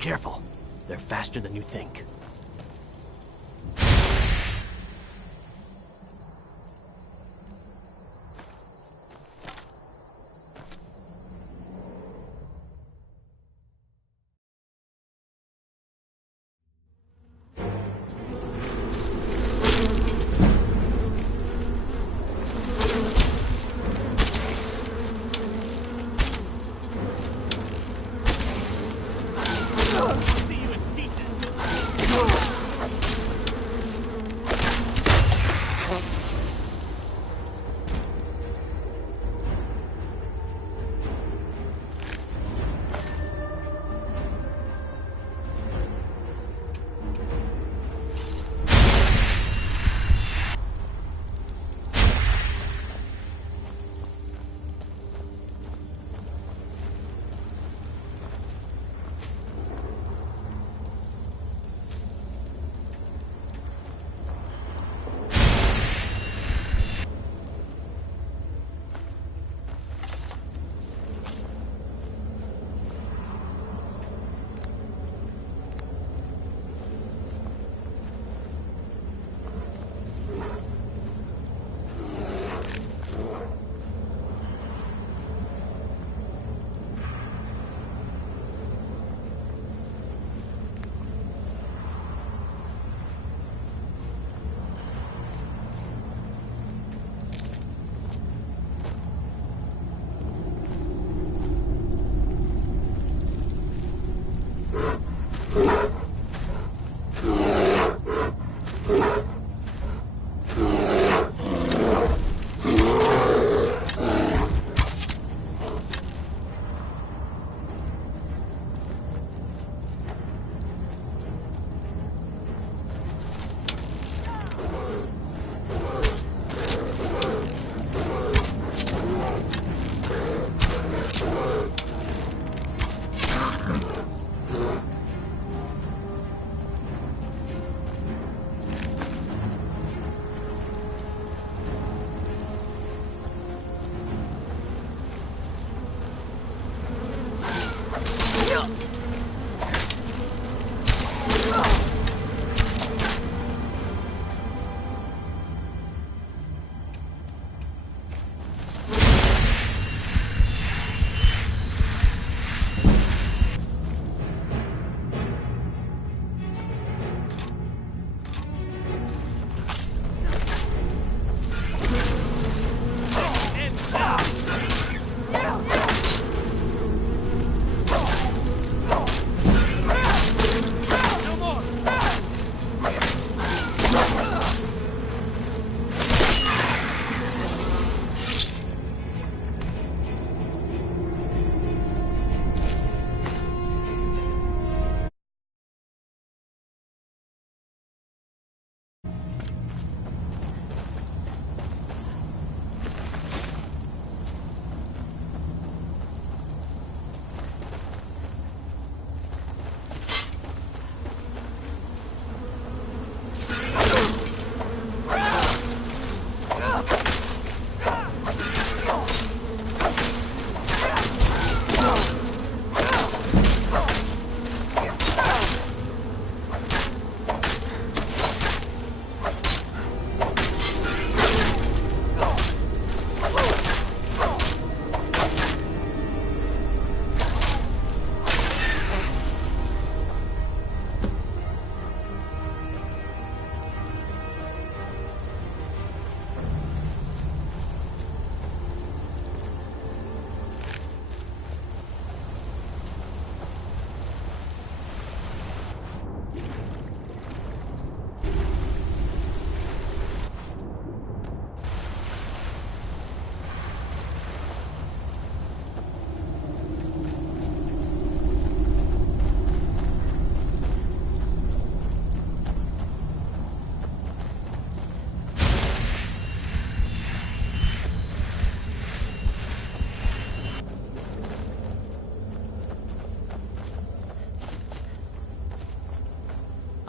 careful. They're faster than you think.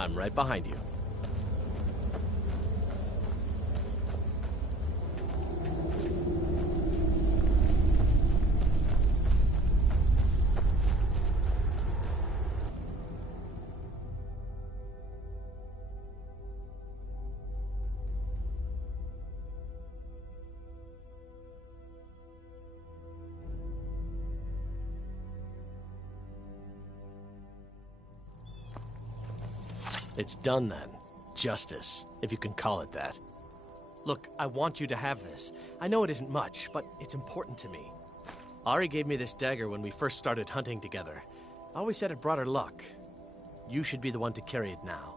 I'm right behind you. It's done then. Justice, if you can call it that. Look, I want you to have this. I know it isn't much, but it's important to me. Ari gave me this dagger when we first started hunting together. I always said it brought her luck. You should be the one to carry it now.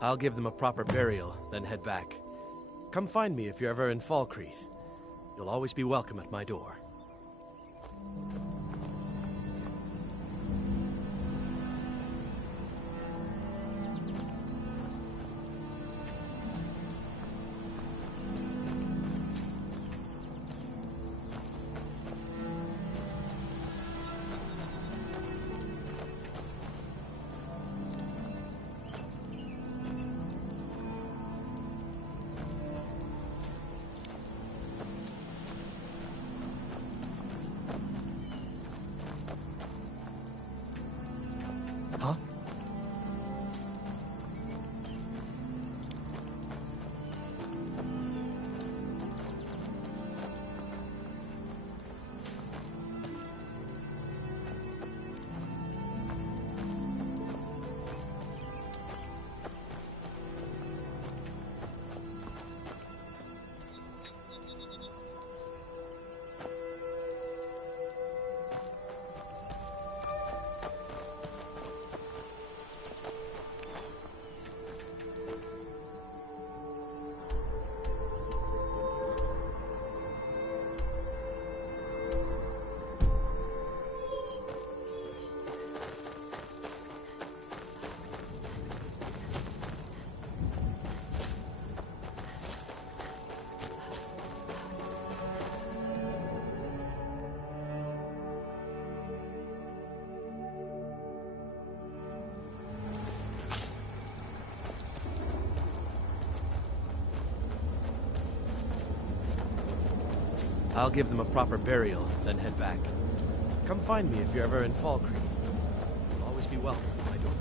I'll give them a proper burial, then head back. Come find me if you're ever in Falkreath. You'll always be welcome at my door. Huh? I'll give them a proper burial, then head back. Come find me if you're ever in Falkreath. You'll always be welcome at my door.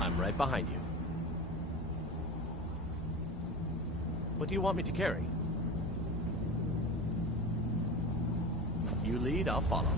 I'm right behind you. What do you want me to carry? You lead, I'll follow.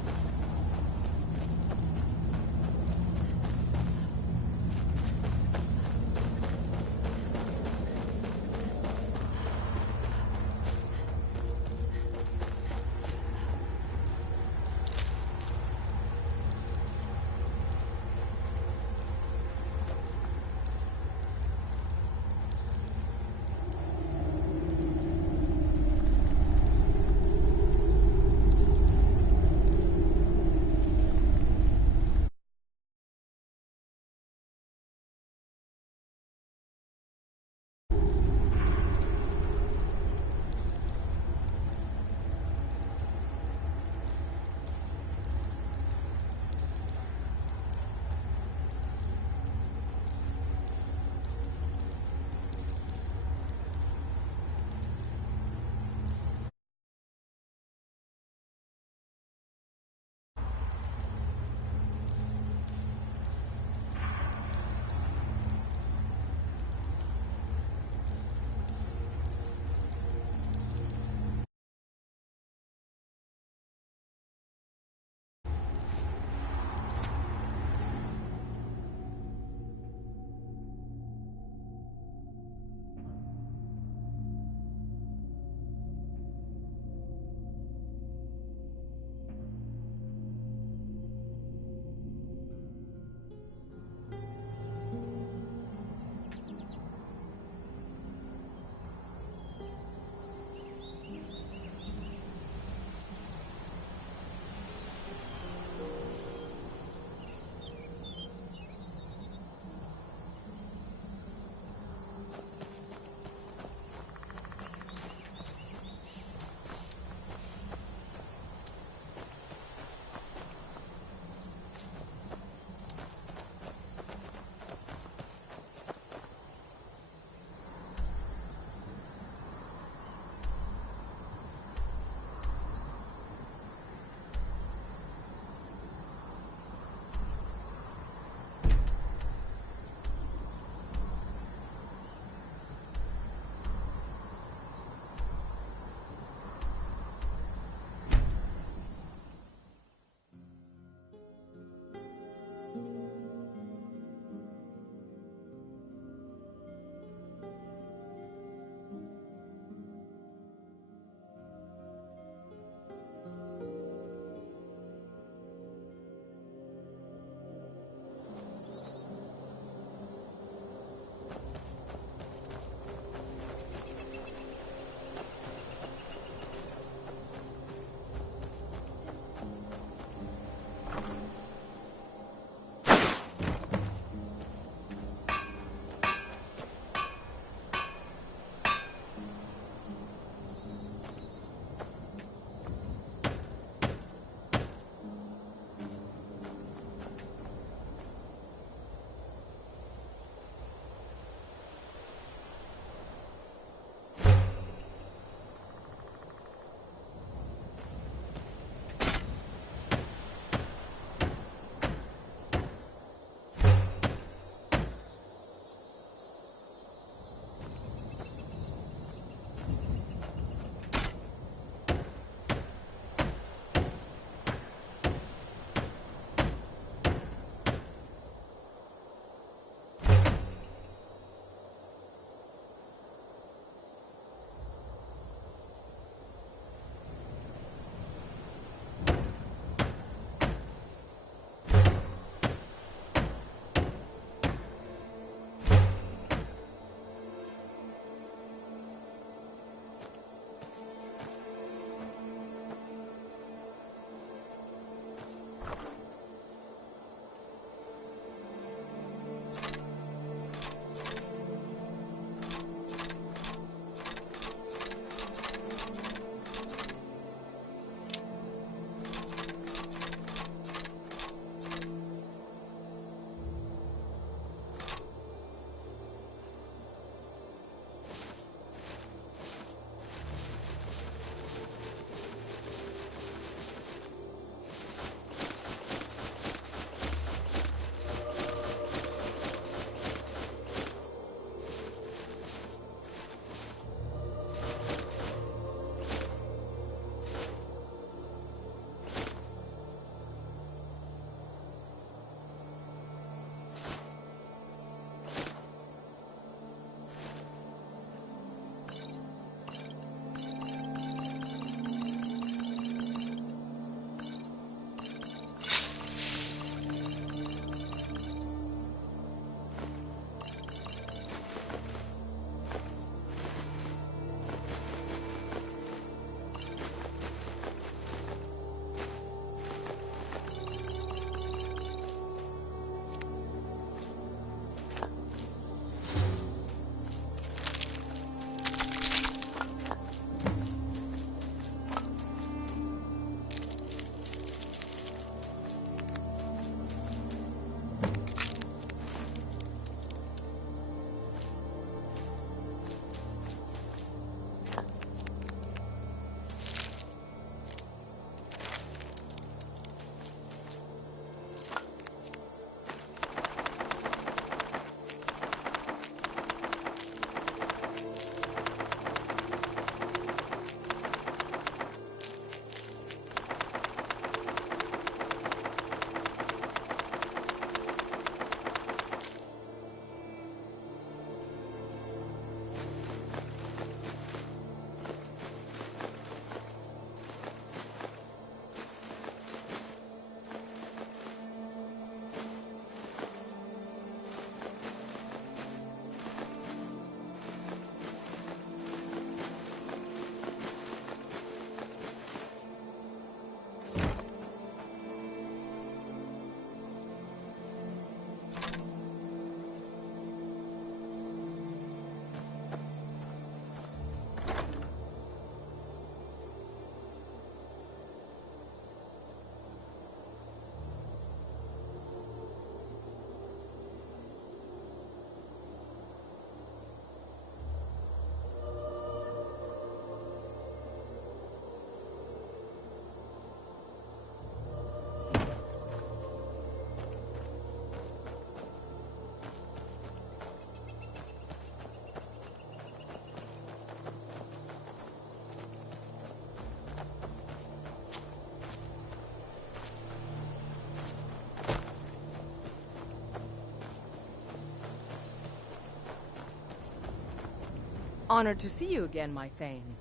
Honored to see you again, my Thane.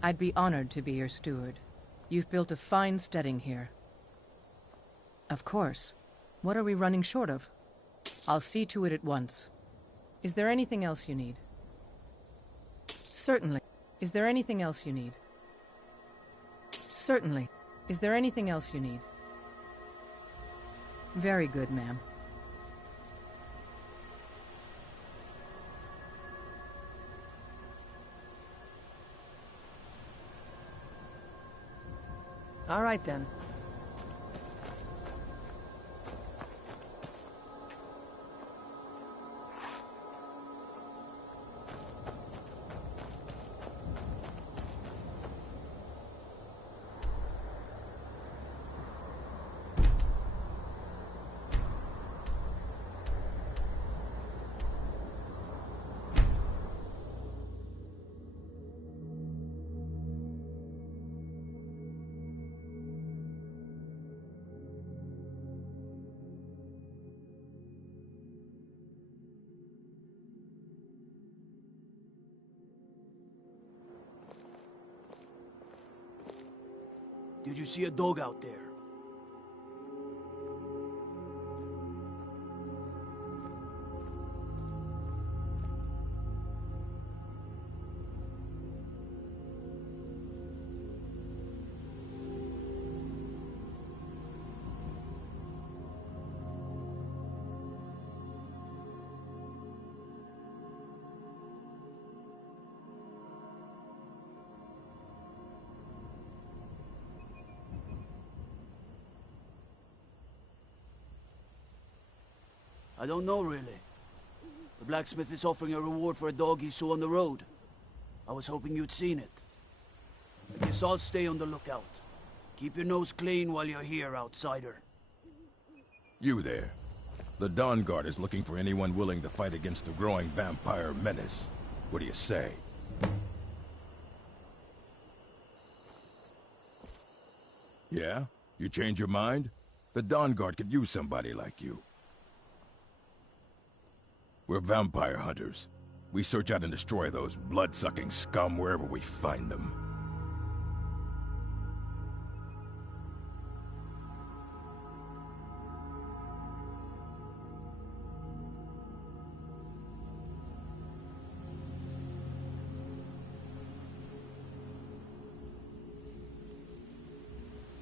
I'd be honored to be your steward. You've built a fine steading here. Of course. What are we running short of? I'll see to it at once. Is there anything else you need? Certainly. Is there anything else you need? Certainly. Is there anything else you need? Very good, ma'am. All right, then. Did you see a dog out there? I don't know, really. The blacksmith is offering a reward for a dog he saw on the road. I was hoping you'd seen it. I guess I'll stay on the lookout. Keep your nose clean while you're here, outsider. You there. The Dawn Guard is looking for anyone willing to fight against the growing vampire menace. What do you say? Yeah? You change your mind? The Dawn Guard could use somebody like you. We're vampire hunters. We search out and destroy those blood-sucking scum wherever we find them.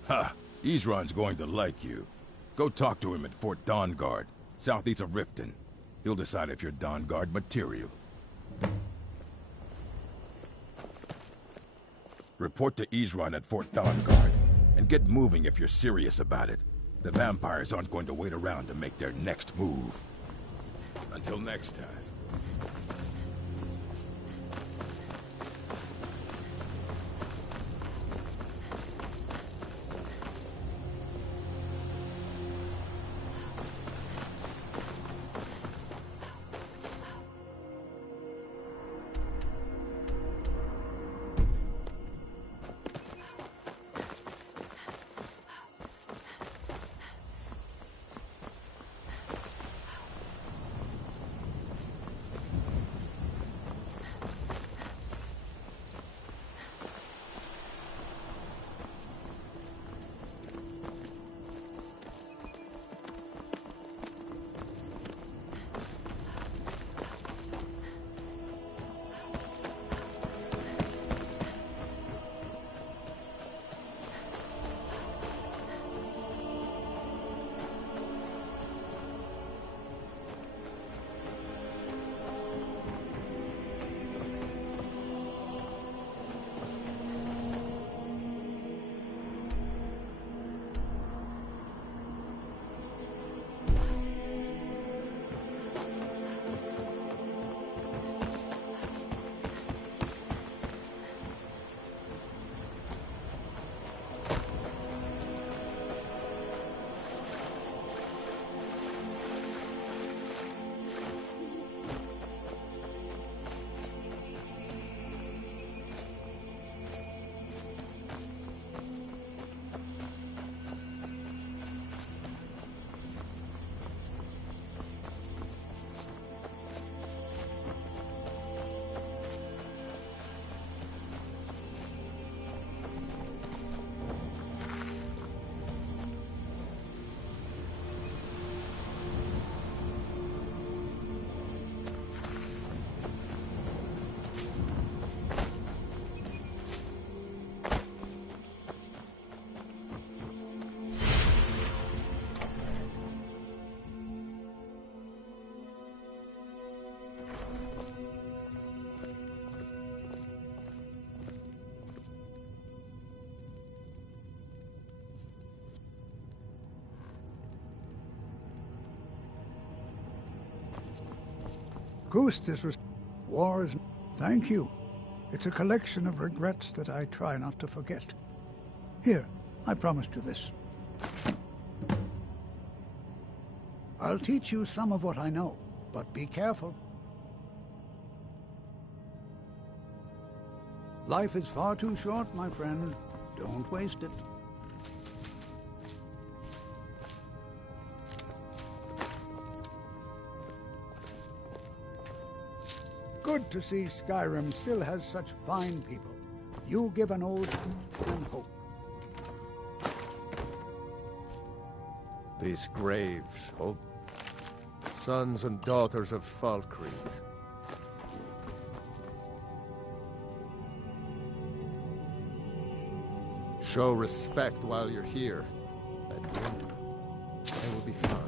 Ha! Isran's going to like you. Go talk to him at Fort Dawn Guard, southeast of Riften. He'll decide if you're Dawn Guard material. Report to Isran at Fort Dawn Guard, and get moving if you're serious about it. The vampires aren't going to wait around to make their next move. Until next time. Goose War is... Thank you. It's a collection of regrets that I try not to forget. Here, I promised you this. I'll teach you some of what I know, but be careful. Life is far too short, my friend. Don't waste it. Good to see Skyrim still has such fine people. You give an old and hope. These graves, oh, sons and daughters of Falkreath. Show respect while you're here, and they will be fine.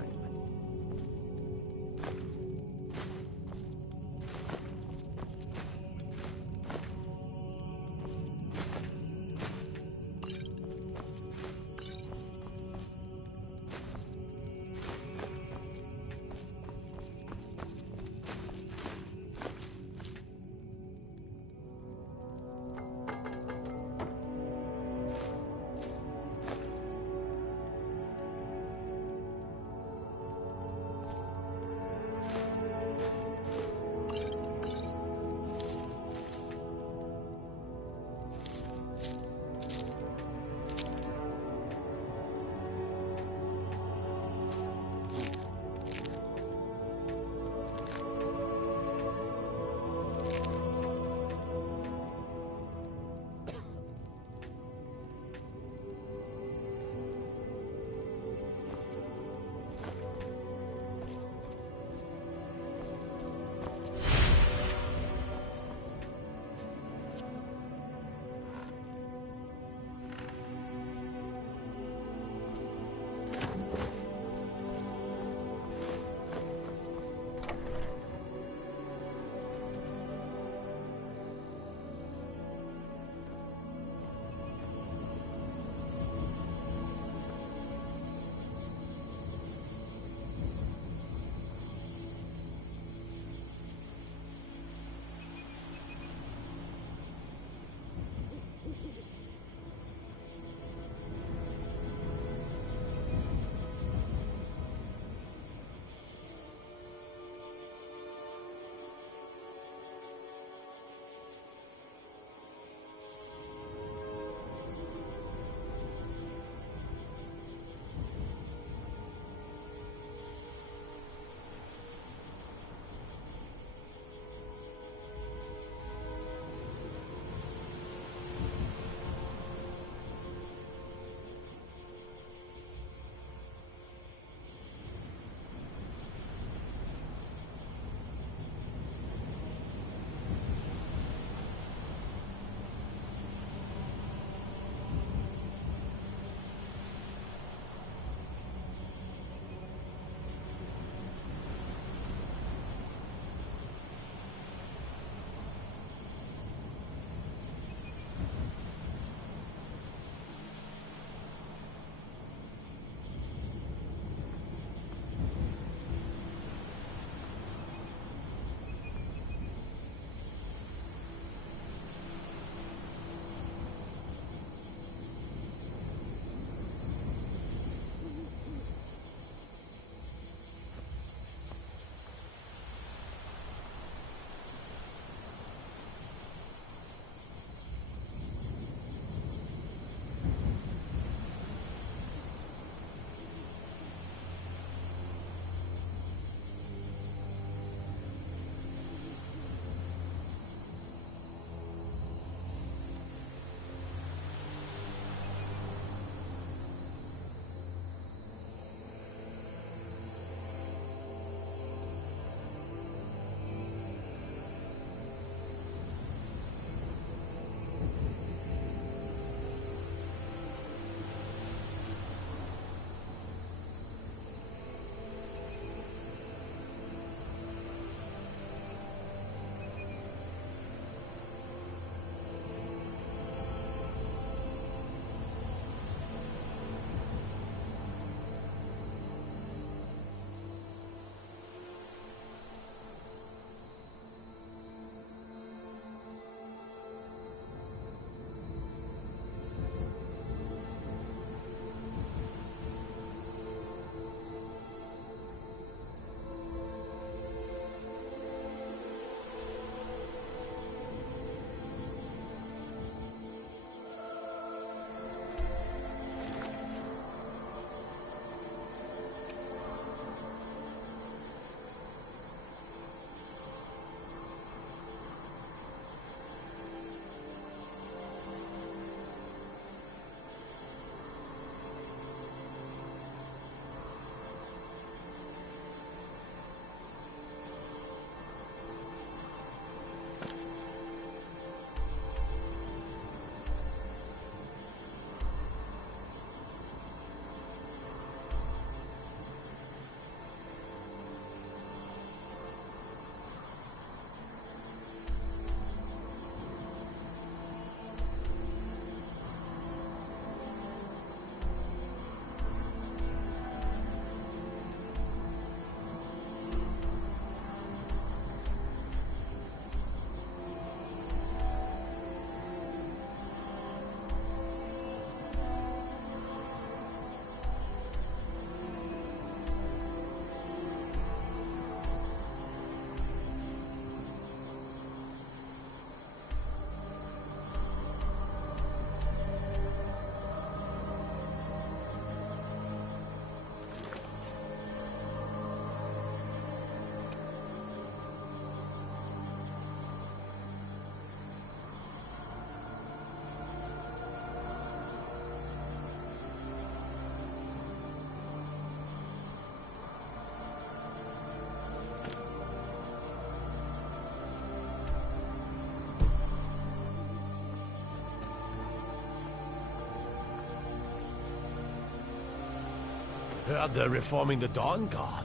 Heard they're reforming the Dawn Guard.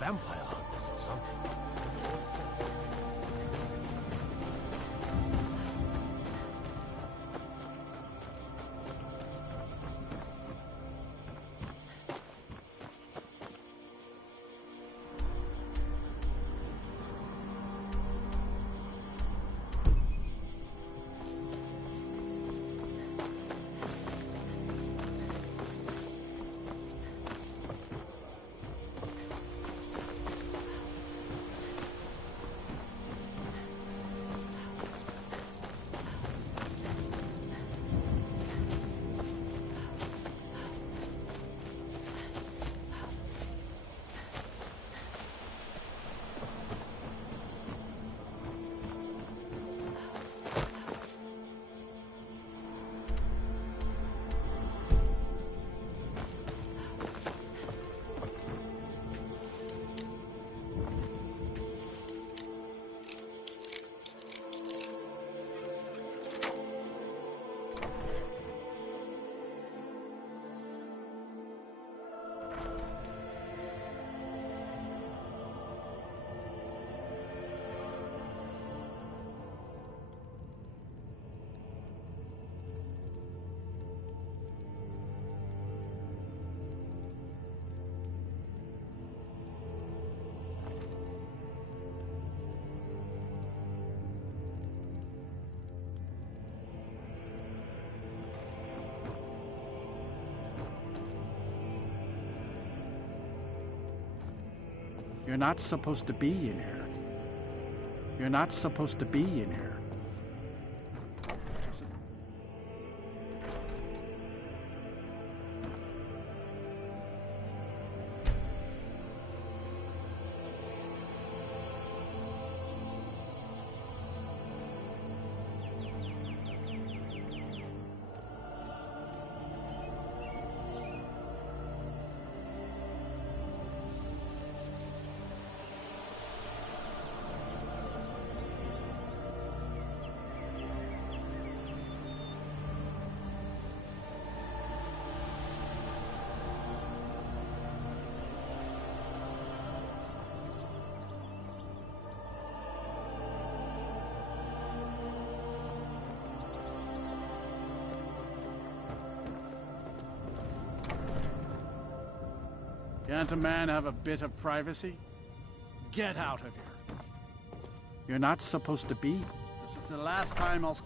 Vampire hunters or something. You're not supposed to be in here. You're not supposed to be in here. Can't a man have a bit of privacy? Get out of here. You're not supposed to be. This is the last time I'll...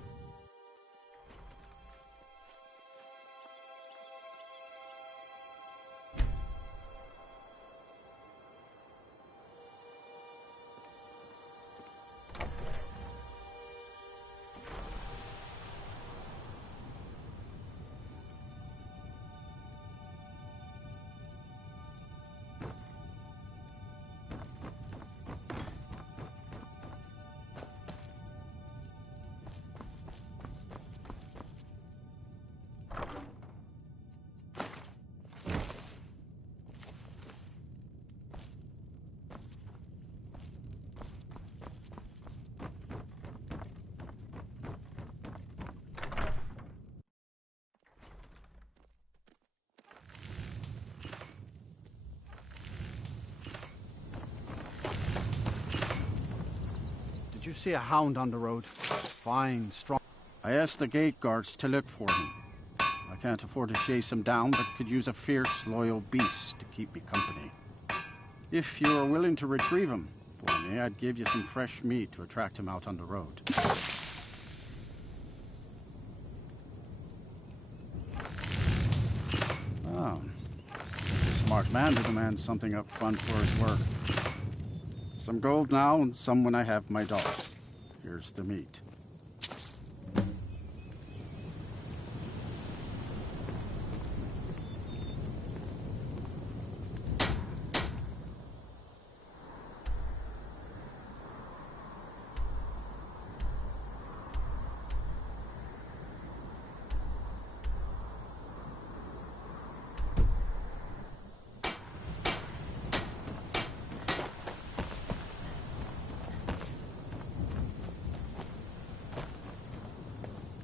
Did you see a hound on the road? Fine, strong. I asked the gate guards to look for him. I can't afford to chase him down, but could use a fierce, loyal beast to keep me company. If you are willing to retrieve him for me, I'd give you some fresh meat to attract him out on the road. Oh. He's a smart man to demand something up front for his work. Some gold now, and some when I have my dog. Here's the meat.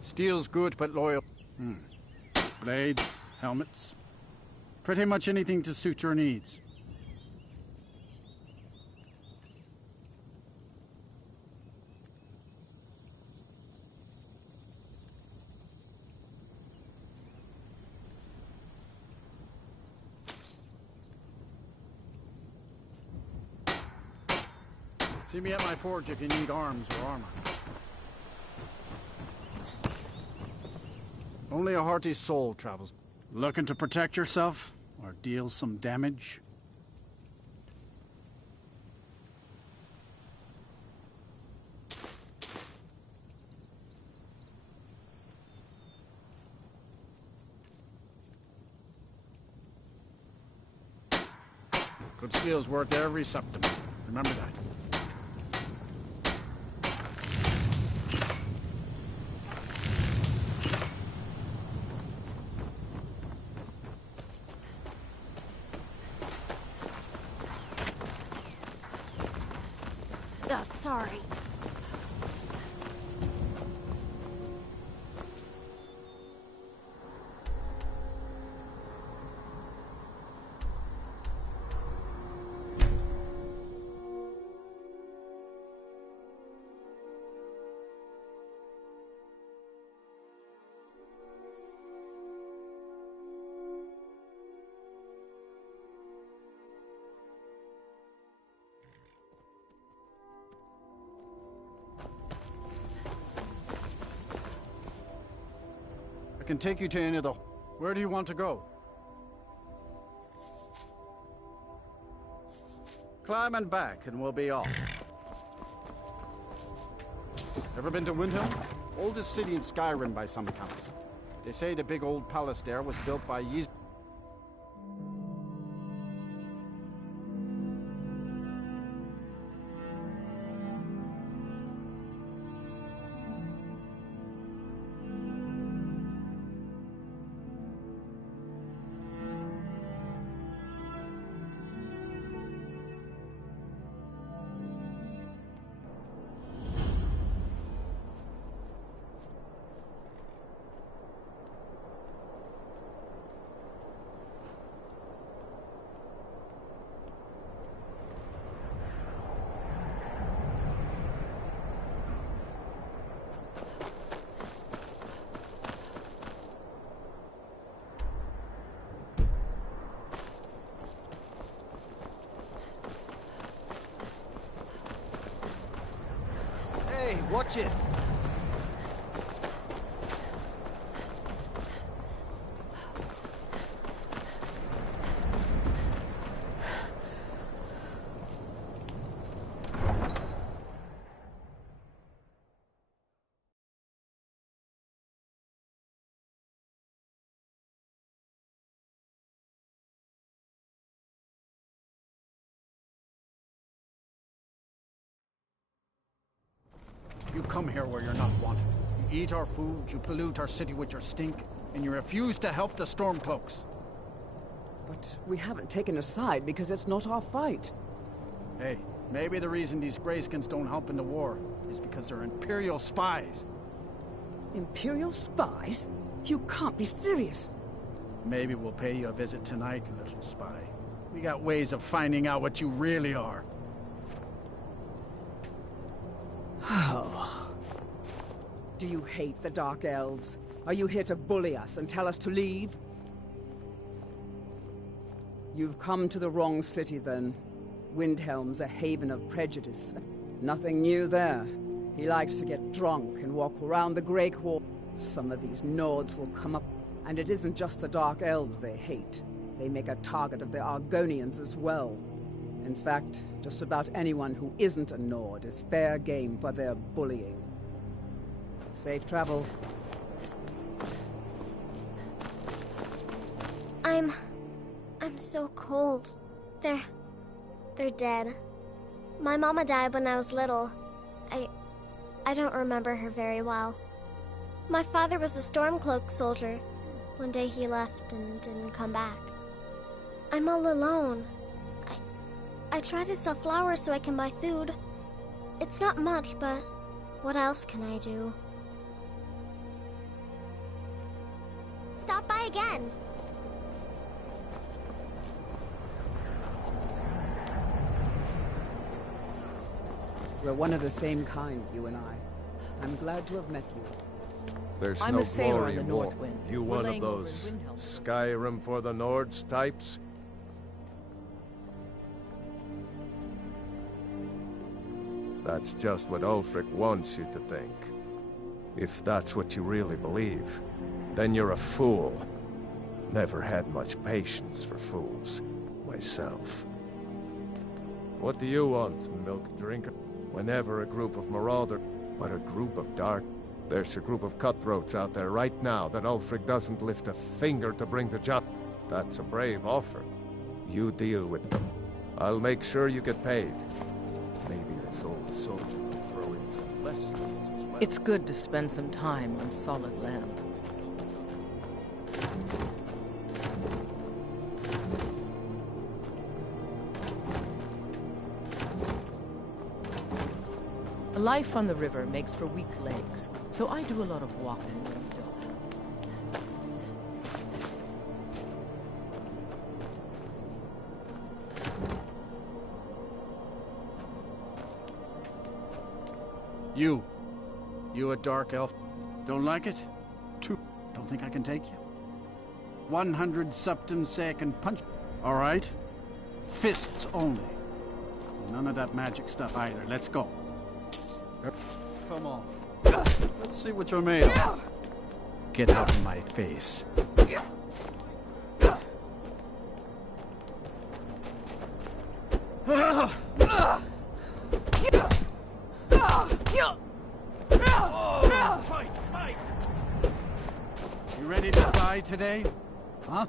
Steel's good, but loyal. Blades, helmets. Pretty much anything to suit your needs. See me at my forge if you need arms or armor. Only a hearty soul travels. Looking to protect yourself or deal some damage? Good skill's worth every septim. Remember that. Sorry. I can take you to any of the... Where do you want to go? Climb and back, and we'll be off. Ever been to Windhelm? Oldest city in Skyrim by some count. They say the big old palace there was built by Ys... Watch it! You come here where you're not wanted. You eat our food, you pollute our city with your stink, and you refuse to help the Stormcloaks. But we haven't taken a side because it's not our fight. Hey, maybe the reason these Greyskins don't help in the war is because they're Imperial spies. Imperial spies? You can't be serious. Maybe we'll pay you a visit tonight, little spy. We got ways of finding out what you really are. Do you hate the Dark Elves? Are you here to bully us and tell us to leave? You've come to the wrong city, then. Windhelm's a haven of prejudice. Nothing new there. He likes to get drunk and walk around the Great Hall. Some of these Nords will come up, and it isn't just the Dark Elves they hate. They make a target of the Argonians as well. In fact, just about anyone who isn't a Nord is fair game for their bullying. Safe travels. I'm so cold. They're dead. My mama died when I was little. I don't remember her very well. My father was a Stormcloak soldier. One day he left and didn't come back. I'm all alone. I try to sell flowers so I can buy food. It's not much, but what else can I do? Stop by again. We're one of the same kind, you and I. I'm glad to have met you. There's I'm no a sailor glory on the in North war. Wind. You We're one of laying over in those Windhelm. Skyrim for the Nords types? That's just what Ulfric wants you to think. If that's what you really believe, then you're a fool. Never had much patience for fools, myself. What do you want, milk drinker? Whenever a group of marauder, but a group of dark... There's a group of cutthroats out there right now that Ulfric doesn't lift a finger to bring to justice. That's a brave offer. You deal with them. I'll make sure you get paid. Maybe this old soldier will throw in some lessons as well. It's good to spend some time on solid land. Life on the river makes for weak legs, so I do a lot of walking when I'm done. You a dark elf? Don't like it? Don't think I can take you. 100 septum second punch. All right? Fists only. None of that magic stuff either. Let's go. Come on. Let's see what you're made of. Get out of my face. Fight! You ready to die today? Huh?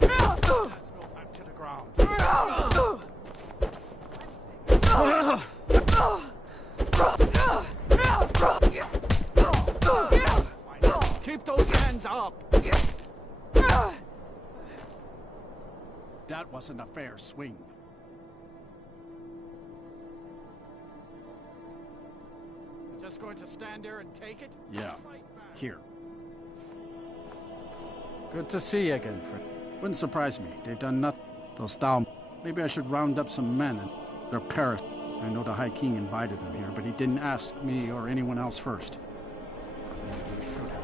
Let's go back to the ground. Keep those hands up! That wasn't a fair swing. You're just going to stand there and take it? Yeah. Here. Good to see you again, friend. Wouldn't surprise me. They've done nothing. Those Thaum. Maybe I should round up some men and their Paris. I know the High King invited them here, but he didn't ask me or anyone else first. Maybe he should have.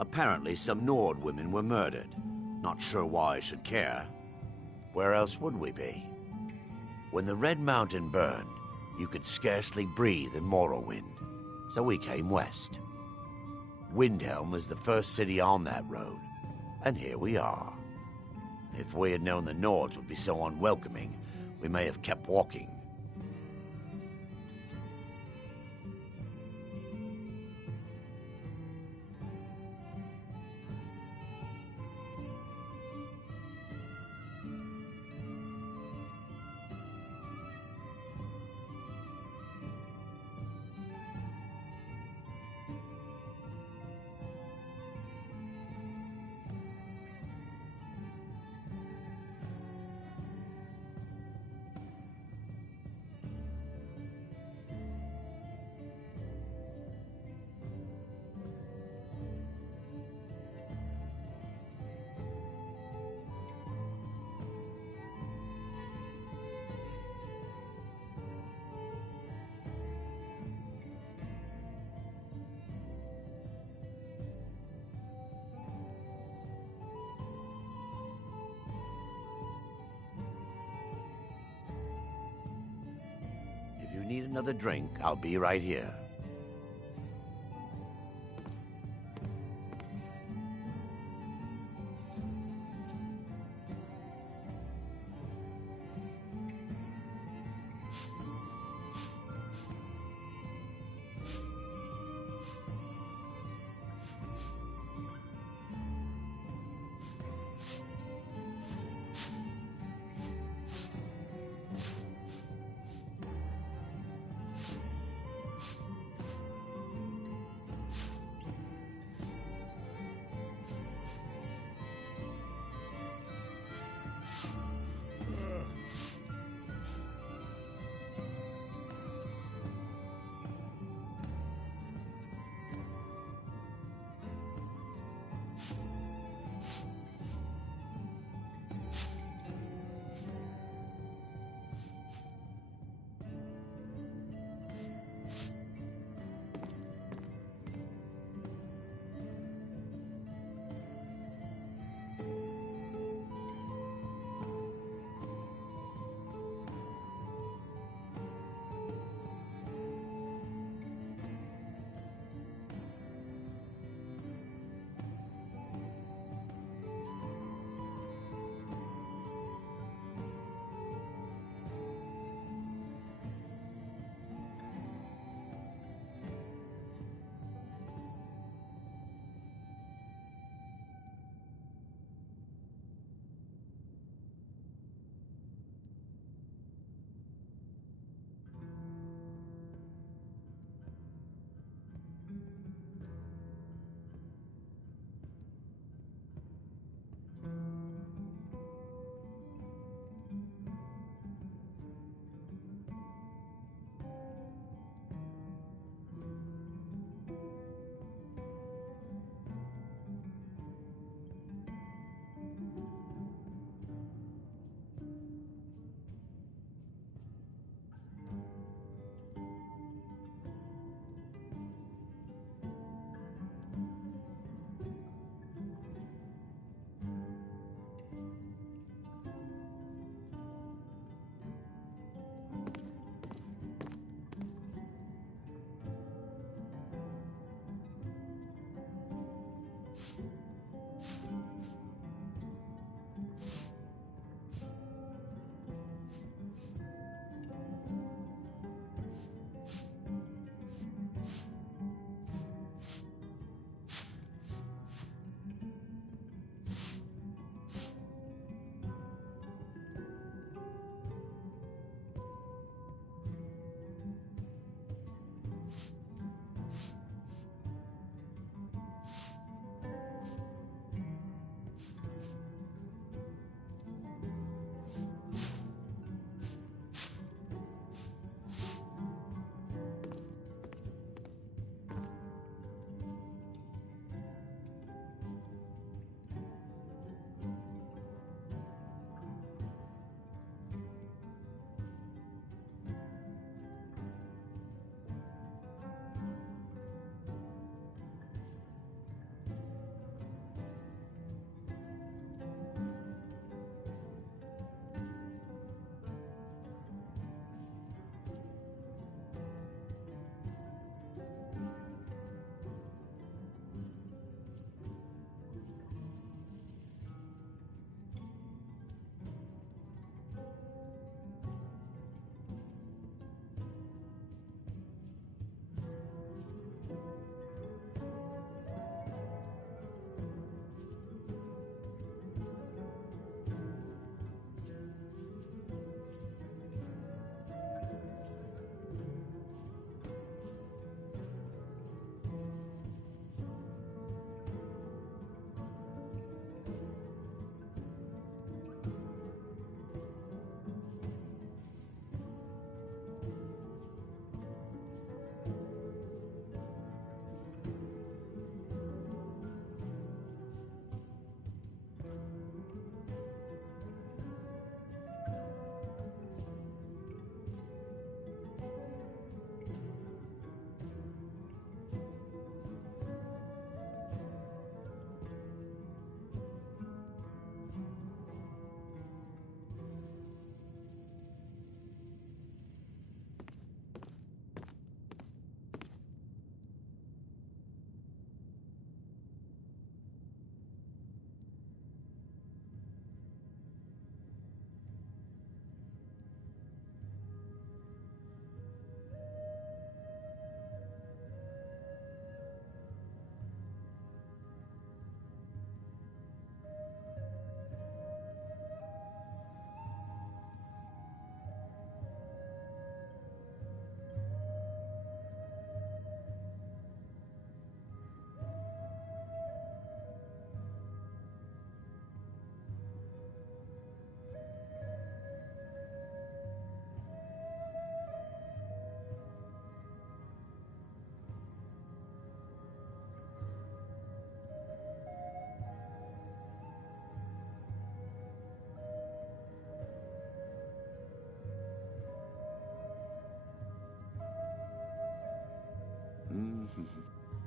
Apparently, some Nord women were murdered. Not sure why I should care. Where else would we be? When the Red Mountain burned, you could scarcely breathe in Morrowind, so we came west. Windhelm was the first city on that road, and here we are. If we had known the Nords would be so unwelcoming, we may have kept walking. If you need another drink, I'll be right here.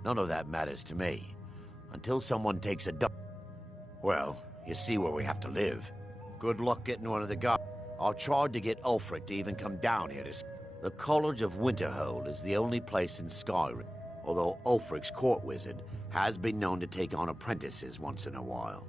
None of that matters to me. Until someone takes a dump. Well, you see where we have to live. Good luck getting one of the guys. I'll try to get Ulfric to even come down here to... The College of Winterhold is the only place in Skyrim, although Ulfric's court wizard has been known to take on apprentices once in a while.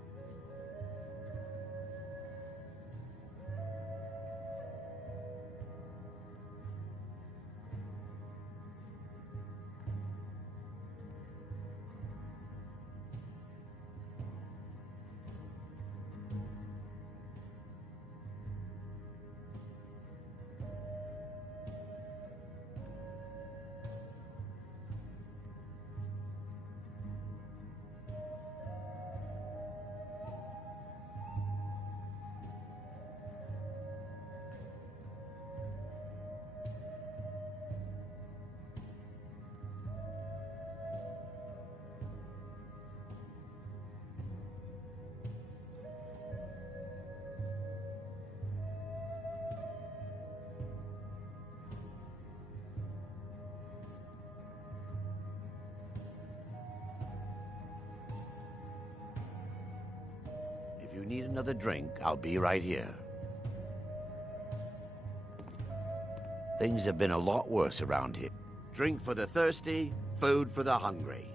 If you need another drink, I'll be right here. Things have been a lot worse around here. Drink for the thirsty, food for the hungry.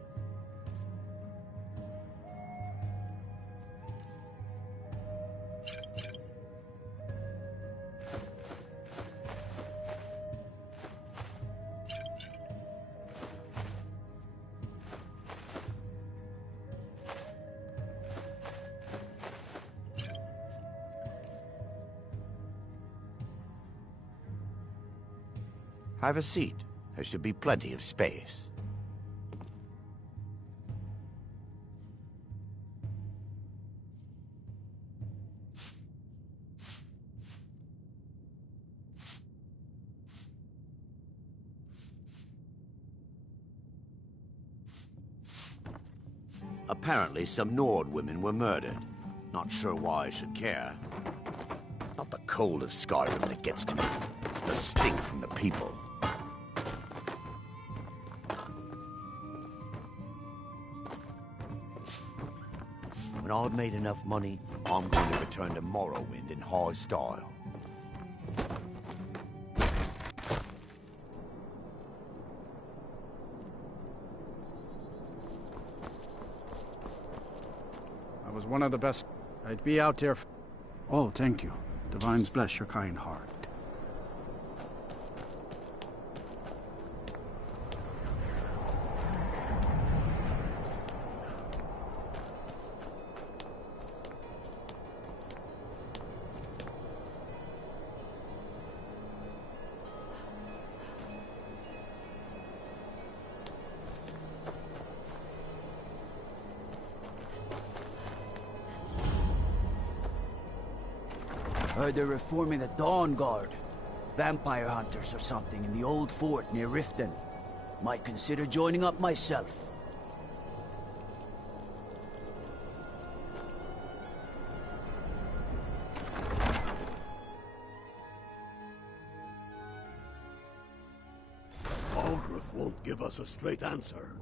Have a seat. There should be plenty of space. Apparently, some Nord women were murdered. Not sure why I should care. It's not the cold of Skyrim that gets to me. It's the stink from the people. When I've made enough money, I'm going to return to Morrowind in high style. I was one of the best. I'd be out there. Oh, thank you. Divines bless your kind heart. Heard they're reforming the Dawn Guard. Vampire hunters or something in the old fort near Riften. Might consider joining up myself. Algrif won't give us a straight answer.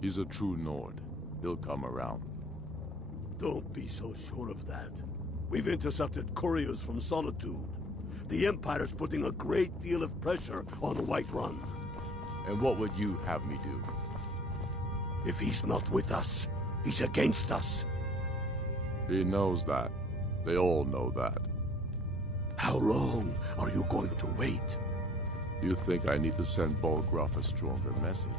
He's a true Nord. He'll come around. Don't be so sure of that. We've intercepted couriers from Solitude. The Empire's putting a great deal of pressure on Whiterun. And what would you have me do? If he's not with us, he's against us. He knows that. They all know that. How long are you going to wait? You think I need to send Bolgraf a stronger message?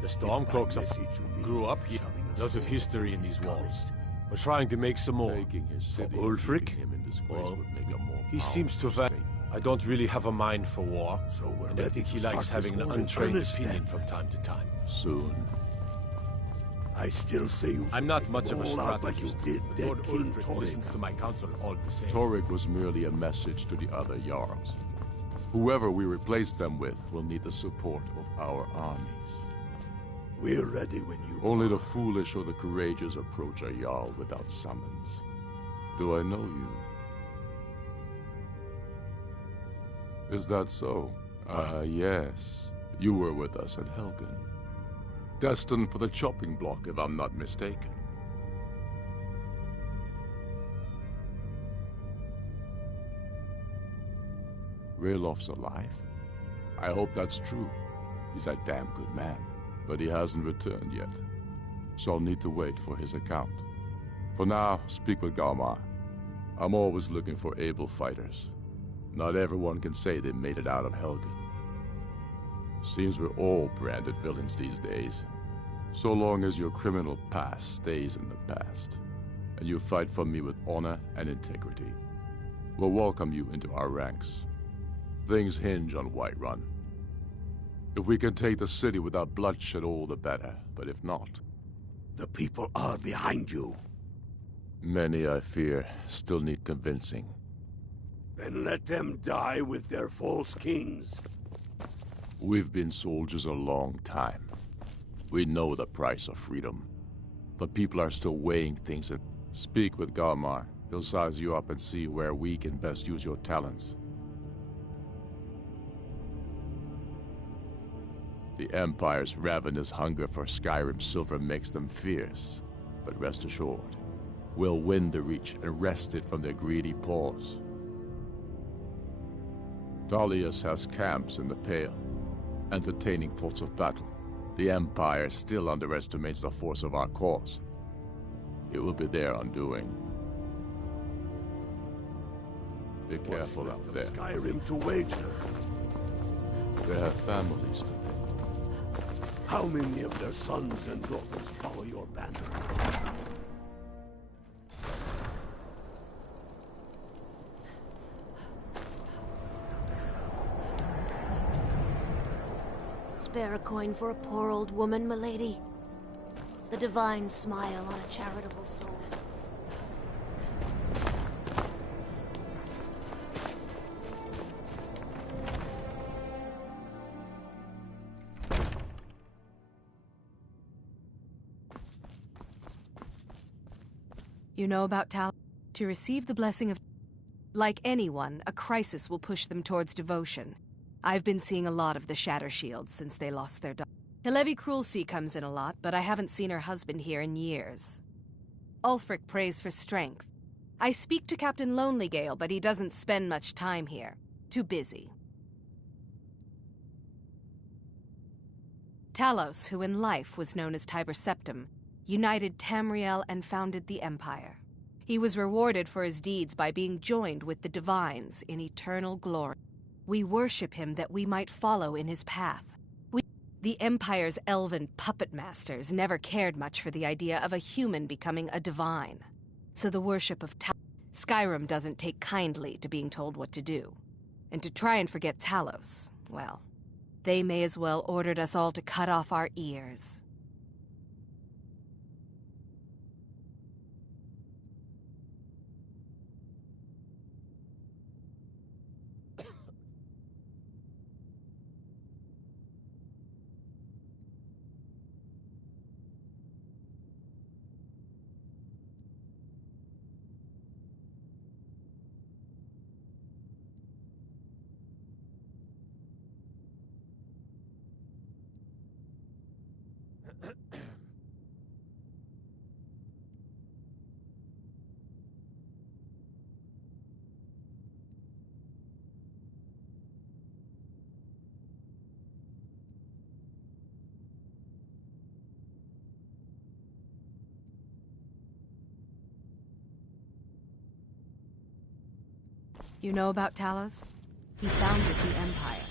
The Stormcloaks grew up here. Lots of history in these walls. We're trying to make some more. Taking his city, Ulfric? keeping him in disgrace Well, would make a more he seems to have... powerful state. I don't really have a mind for war. So we're and I ready think he to likes start this having an war in untrained earnest, opinion then. from time to time. Soon. I still say you I'm not much of a roll out like you strategist, did but dead Lord King Ulfric Torrik. listens to my counsel all the same. Torrik was merely a message to the other Jarls. Whoever we replace them with will need the support of our armies. We're ready when you Only the foolish or the courageous approach a Jarl without summons. Do I know you? Is that so? Ah, yes. You were with us at Helgen. Destined for the chopping block, if I'm not mistaken. Railof's alive? I hope that's true. He's a damn good man, but he hasn't returned yet. So I'll need to wait for his account. For now, speak with Galmar. I'm always looking for able fighters. Not everyone can say they made it out of Helgen. Seems we're all branded villains these days. So long as your criminal past stays in the past, and you fight for me with honor and integrity, we'll welcome you into our ranks. Things hinge on Whiterun. If we can take the city without bloodshed, all the better, but if not... The people are behind you. Many, I fear, still need convincing. Then let them die with their false kings. We've been soldiers a long time. We know the price of freedom. But people are still weighing things and... Speak with Galmar. He'll size you up and see where we can best use your talents. The Empire's ravenous hunger for Skyrim silver makes them fierce. But rest assured, we'll win the Reach and wrest it from their greedy paws. Dalius has camps in the Pale, entertaining thoughts of battle. The Empire still underestimates the force of our cause. It will be their undoing. Be careful out there. Skyrim to wager. They have families to pay. How many of their sons and daughters follow your banner? Spare a coin for a poor old woman, milady. The divine smile on a charitable soul. You know about to receive the blessing of... Like anyone, a crisis will push them towards devotion. I've been seeing a lot of the Shatter Shields since they lost their daughter. Hilevi Cruelseat comes in a lot, but I haven't seen her husband here in years. Ulfric prays for strength. I speak to Captain Lonelygale, but he doesn't spend much time here. Too busy. Talos, who in life was known as Tiber Septim, united Tamriel and founded the Empire. He was rewarded for his deeds by being joined with the Divines in eternal glory. We worship him that we might follow in his path. The Empire's elven puppet masters never cared much for the idea of a human becoming a divine. So the worship of Skyrim doesn't take kindly to being told what to do. And to try and forget Talos, well, they may as well ordered us all to cut off our ears. You know about Talos? He founded the Empire.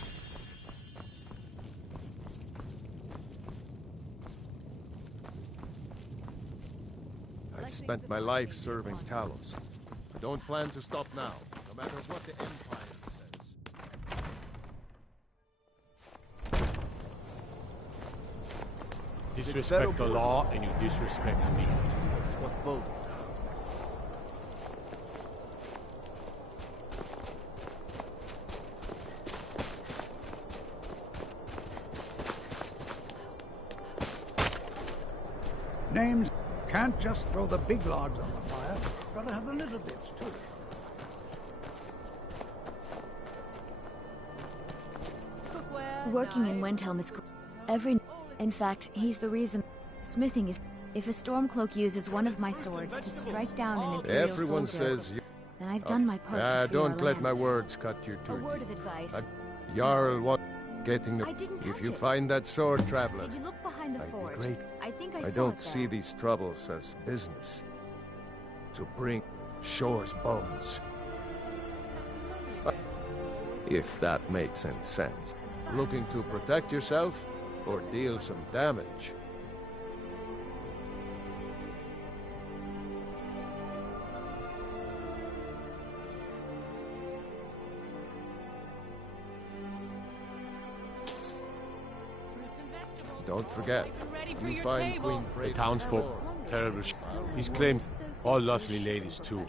I've spent my life serving Talos. I don't plan to stop now, no matter what the Empire says. Disrespect the law and you disrespect me. That's what both. Names can't just throw the big logs on the fire. Gotta have the little bits, too. Cookware. Working in Windhelm is every... In fact, he's the reason. Smithing is... If a Stormcloak uses one of my swords to strike down an Imperial Everyone soldier, says... then I've done my part to free don't our let land. my words cut your A turkey. word of advice. Jarl what? Getting the... I didn't If touch you it. find that sword, traveler, Did you look behind the I'd be forge? great. I think I I saw don't it see there. these troubles as business. To bring Shore's bones. If that makes any sense. Looking to protect yourself or deal some damage? Don't forget, you find Queen The Freya's townsfolk, sword. terrible He's claimed all lovely ladies too.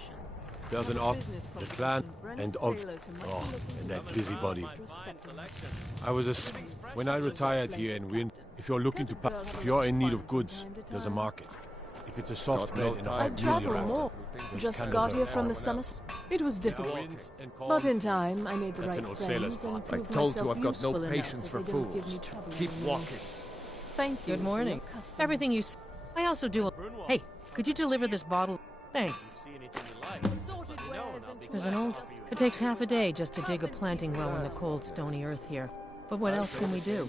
There's an off, the clan, and of... Oh, and that busybody. I was when I retired here in Wind, if you're looking to... If you're in need of goods, there's a market. If it's a soft bed and a hot meal you're after, there's Just Canada got here from Farm. the summer. It was difficult. But in time, I made the That's right an old sailor's friends and spot. proved I told myself you I've got no useful enough patience that for they don't give fools. me trouble Keep anymore. walking. Thank you. Good morning. for your custom. Everything you... I also do... Hey, could you deliver this bottle? Thanks. There's an old... It takes half a day just to dig a planting well in the cold, stony earth here. But what else can we do?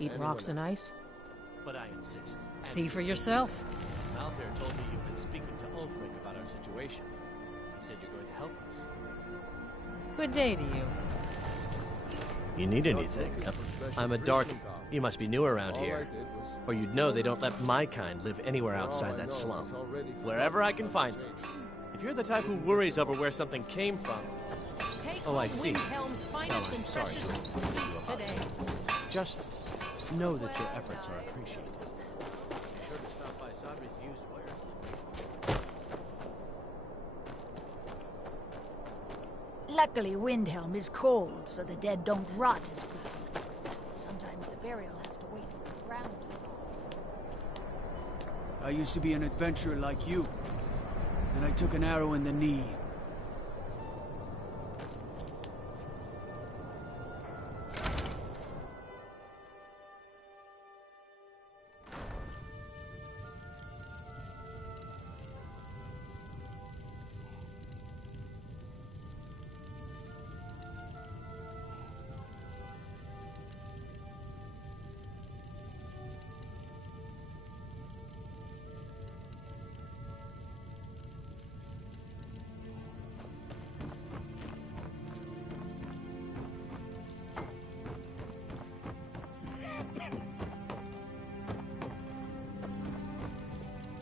Eat rocks and ice? But I insist. See for yourself. Malfair told me you've been speaking to Ulfric about our situation. He said you're going to help us. Good day to you. You need anything? I'm a dark... You must be new around here. Or you'd know they don't let my kind live anywhere outside that slum. Wherever I can find them. If you're the type who worries over where something came from... Oh, I see. Well, I'm sorry. Just know that your efforts are appreciated. Be sure to stop by Sabri's used wares. Luckily, Windhelm is cold, so the dead don't rot as quickly. Sometimes the burial has to wait for the ground to thaw. I used to be an adventurer like you. And I took an arrow in the knee.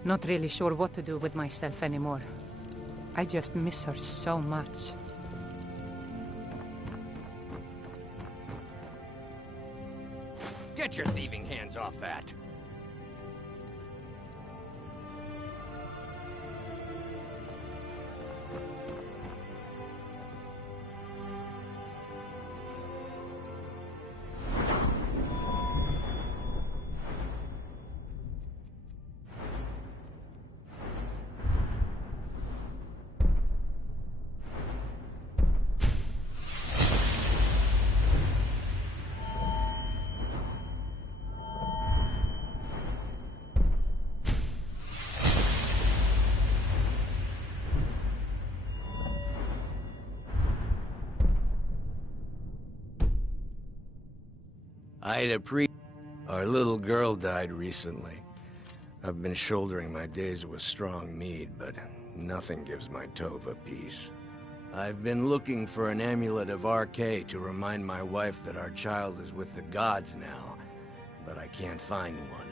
Not really sure what to do with myself anymore. I just miss her so much. Get your thieving hands off that! I'd appreciate... Our little girl died recently. I've been shouldering my days with strong mead, but nothing gives my Tova peace. I've been looking for an amulet of RK to remind my wife that our child is with the gods now, but I can't find one.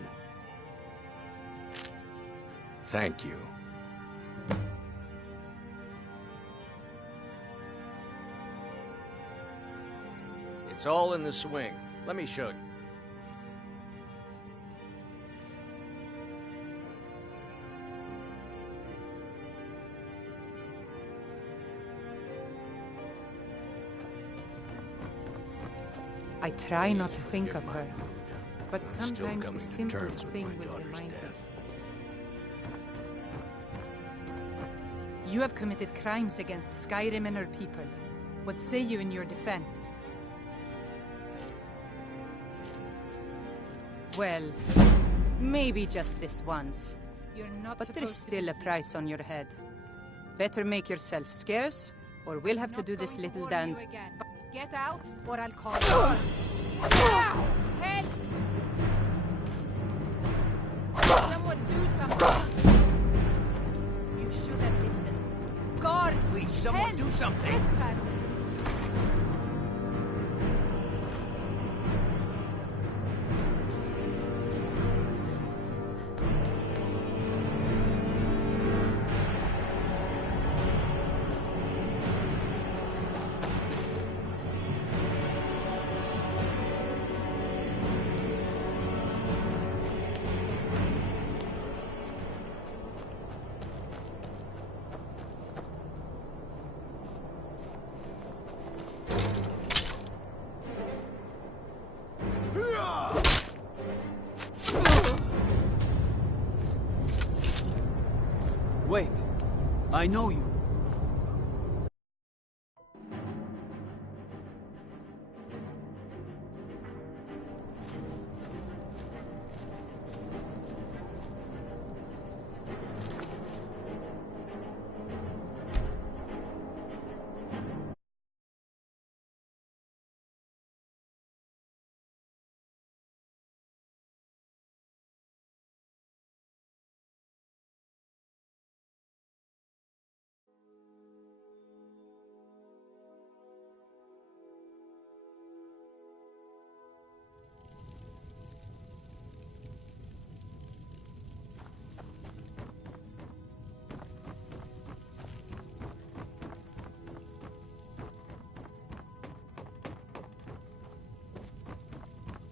Thank you. It's all in the swing. Let me show you. I try not to think of her, but Still sometimes the coming to simplest terms with thing my will daughter's remind me. death. You have committed crimes against Skyrim and her people. What say you in your defense? Well, maybe just this once. But there's still a price on your head. Better make yourself scarce, or we'll have to do this little dance. Get out, or I'll call you. Help! Someone do something! You should have listened. Guards! Please, someone help! do something! Trespassing! Wait, I know you.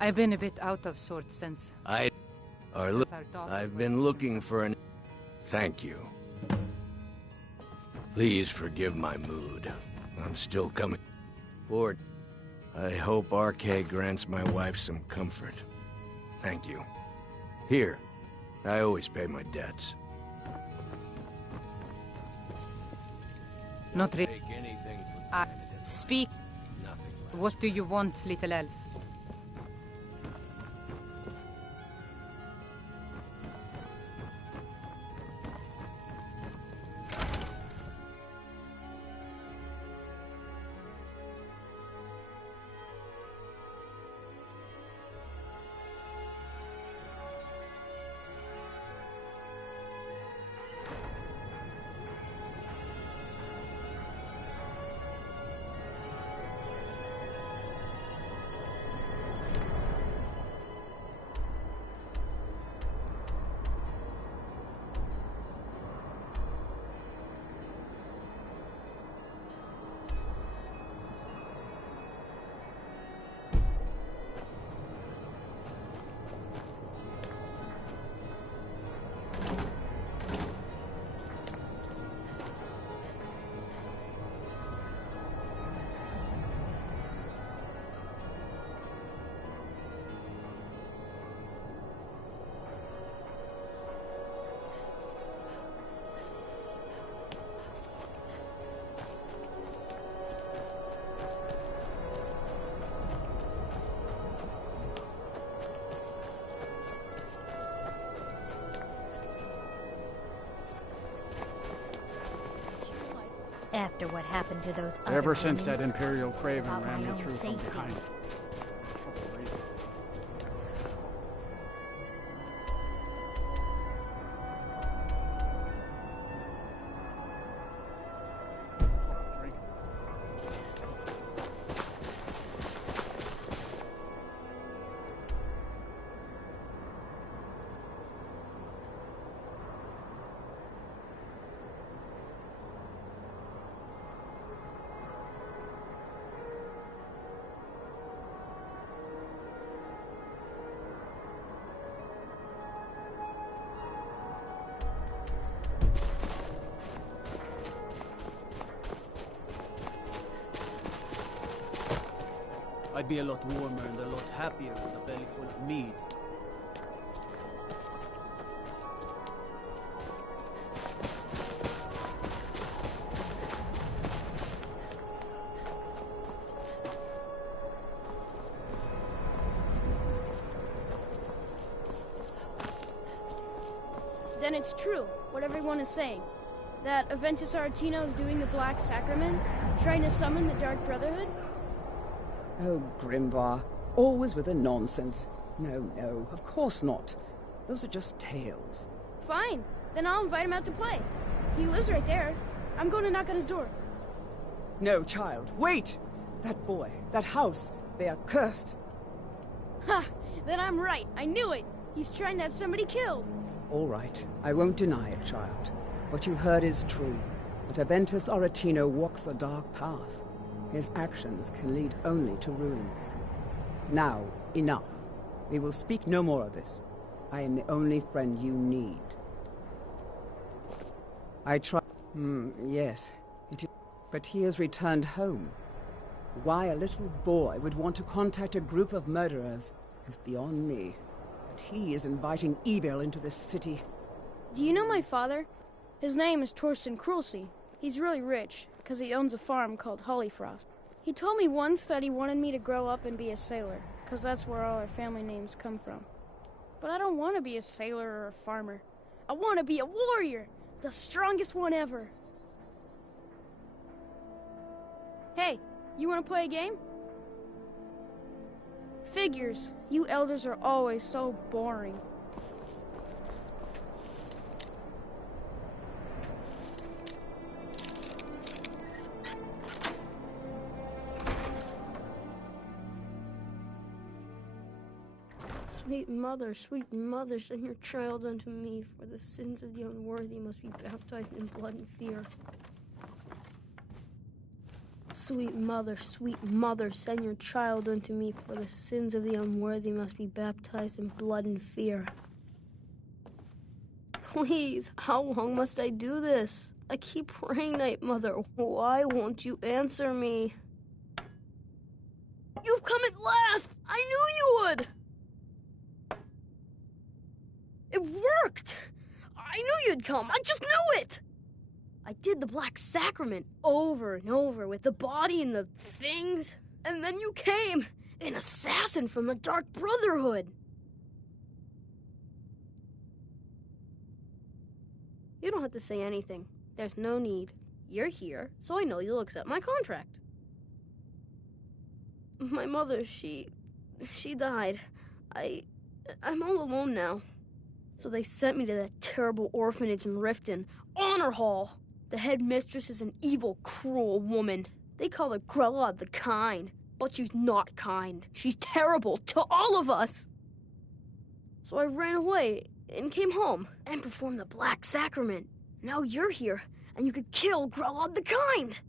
I've been a bit out of sorts since... I've been looking for an... Thank you. Please forgive my mood. I'm still coming. Lord, I hope RK grants my wife some comfort. Thank you. Here, I always pay my debts. Not really. Speak. What do you want, little elf? After what happened to those other Ever since women, that Imperial Craven about ran my me own through from safety. behind. I'd be a lot warmer and a lot happier with a belly full of mead. then it's true, what everyone is saying. That Aventus Aretino is doing the Black Sacrament, trying to summon the Dark Brotherhood? Oh, Grimvar, always with the nonsense. No, of course not. Those are just tales. Fine, then I'll invite him out to play. He lives right there. I'm going to knock on his door. No, child, wait! That boy, that house, they are cursed. Ha! Then I'm right. I knew it. He's trying to have somebody killed. All right, I won't deny it, child. What you heard is true. But Aventus Aretino walks a dark path. His actions can lead only to ruin. Now, enough. We will speak no more of this. I am the only friend you need. I try... yes. But he has returned home. Why a little boy would want to contact a group of murderers is beyond me. But he is inviting evil into this city. Do you know my father? His name is Torsten Krulsey. He's really rich, because he owns a farm called Hollyfrost. He told me once that he wanted me to grow up and be a sailor, because that's where all our family names come from. But I don't want to be a sailor or a farmer. I want to be a warrior, the strongest one ever. Hey, you want to play a game? Figures. You elders are always so boring. Sweet mother, send your child unto me, for the sins of the unworthy must be baptized in blood and fear. Sweet mother, send your child unto me, for the sins of the unworthy must be baptized in blood and fear. Please, how long must I do this? I keep praying, Night Mother. Why won't you answer me? You've come at last! I knew you would! It worked! I knew you'd come! I just knew it! I did the Black Sacrament over and over with the body and the things. And then you came, an assassin from the Dark Brotherhood. You don't have to say anything. There's no need. You're here, so I know you'll accept my contract. My mother, she died. I'm all alone now. So they sent me to that terrible orphanage in Riften, Honor Hall. The headmistress is an evil, cruel woman. They call her Grella the Kind, but she's not kind. She's terrible to all of us. So I ran away and came home and performed the Black Sacrament. Now you're here, and you could kill Grella the Kind.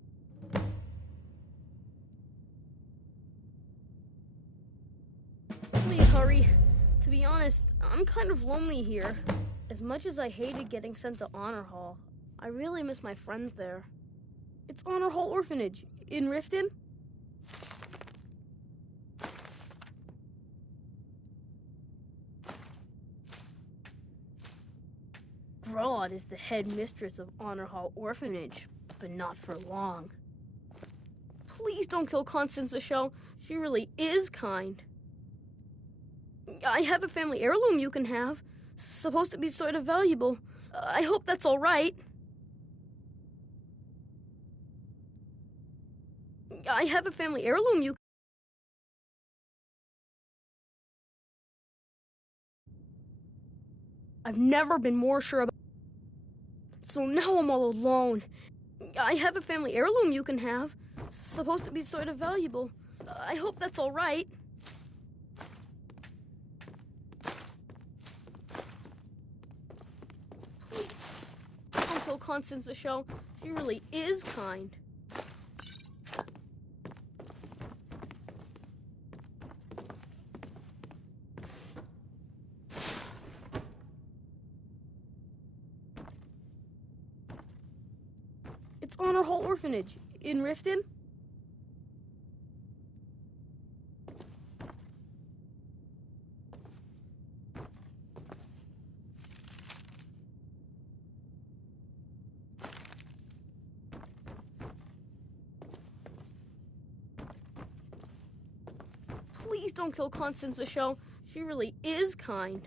Please hurry. To be honest, I'm kind of lonely here. As much as I hated getting sent to Honor Hall, I really miss my friends there. It's Honor Hall Orphanage in Riften. Grodd is the headmistress of Honor Hall Orphanage, but not for long. Please don't kill Constance the Shell. She really is kind. I have a family heirloom you can have. Supposed to be sort of valuable. I hope that's all right. I have a family heirloom you... I've never been more sure about... So now I'm all alone. I have a family heirloom you can have. Supposed to be sort of valuable. I hope that's all right. Please don't kill Constance the Shell. She really is kind. It's Honor Hall Orphanage in Riften. Please don't kill Constance the Shell. She really is kind.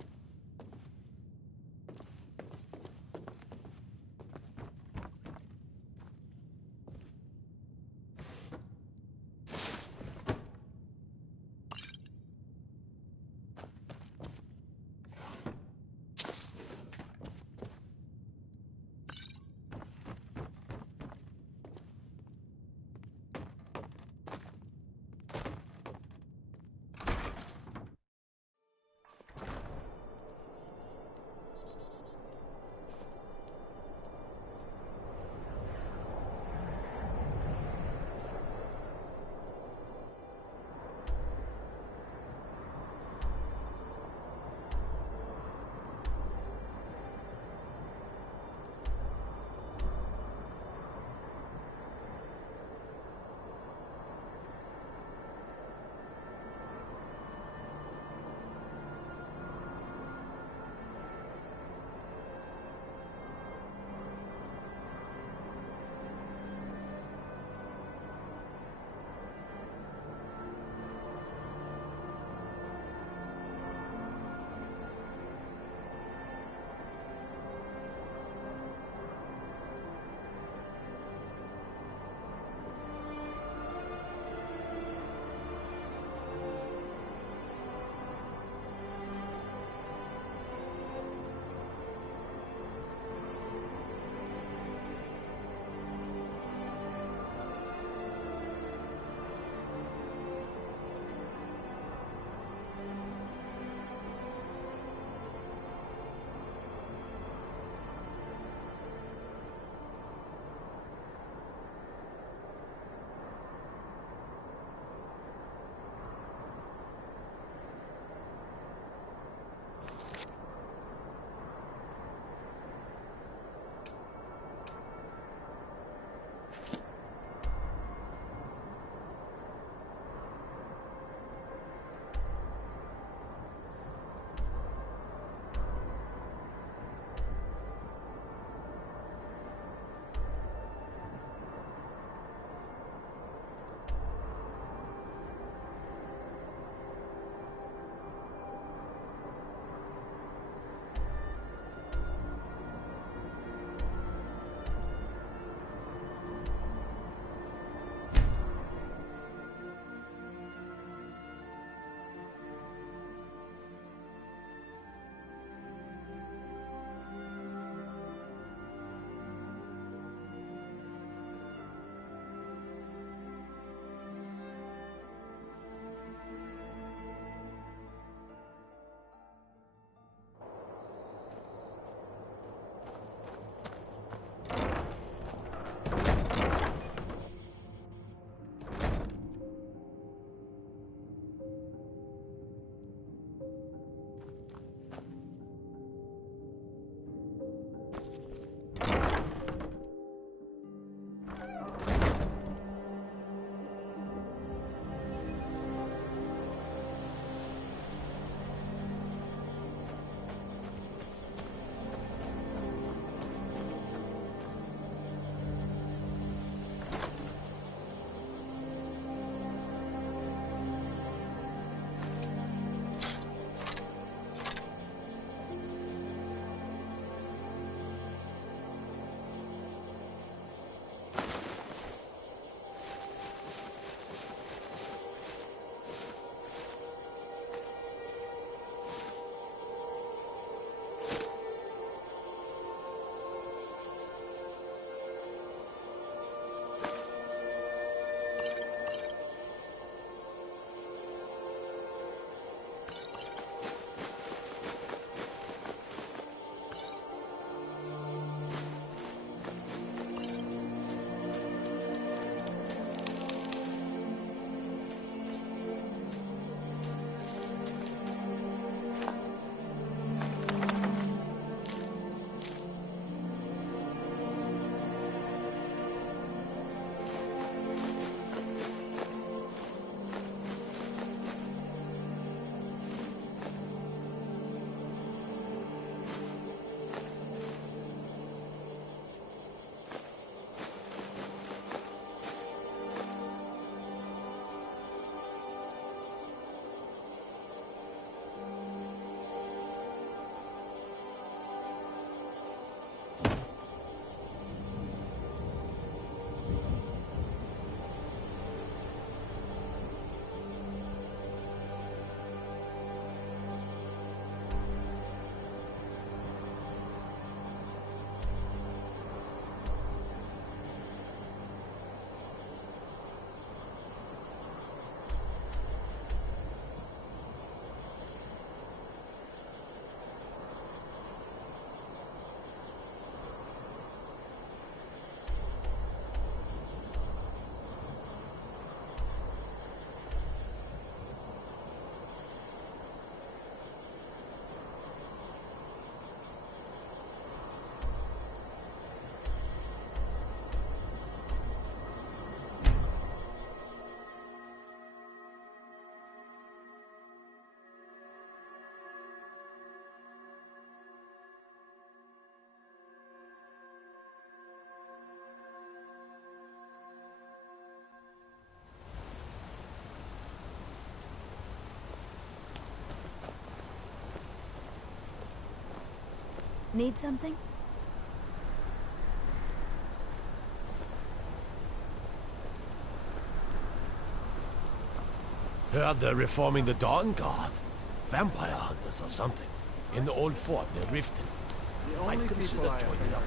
Need something? Heard they're reforming the Dawn Guard. Vampire hunters or something. In the old fort near Riften. Might consider joining up.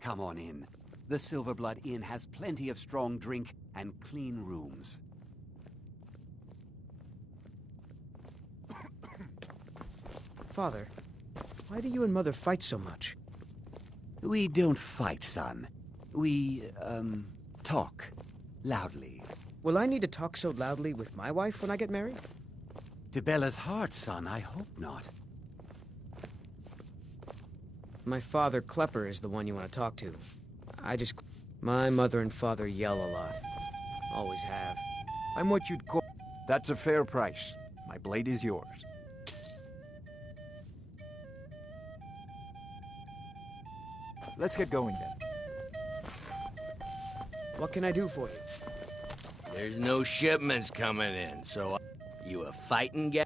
Come on in. The Silverblood Inn has plenty of strong drink and clean rooms. Father, why do you and Mother fight so much? We don't fight, son. We, talk. Loudly. Will I need to talk so loudly with my wife when I get married? To Bella's heart, son, I hope not. My father, Klepper, is the one you want to talk to. My mother and father yell a lot. Always have. I'm what you'd call... That's a fair price. My blade is yours. Let's get going then. What can I do for you? There's no shipments coming in, so... You a fighting guy?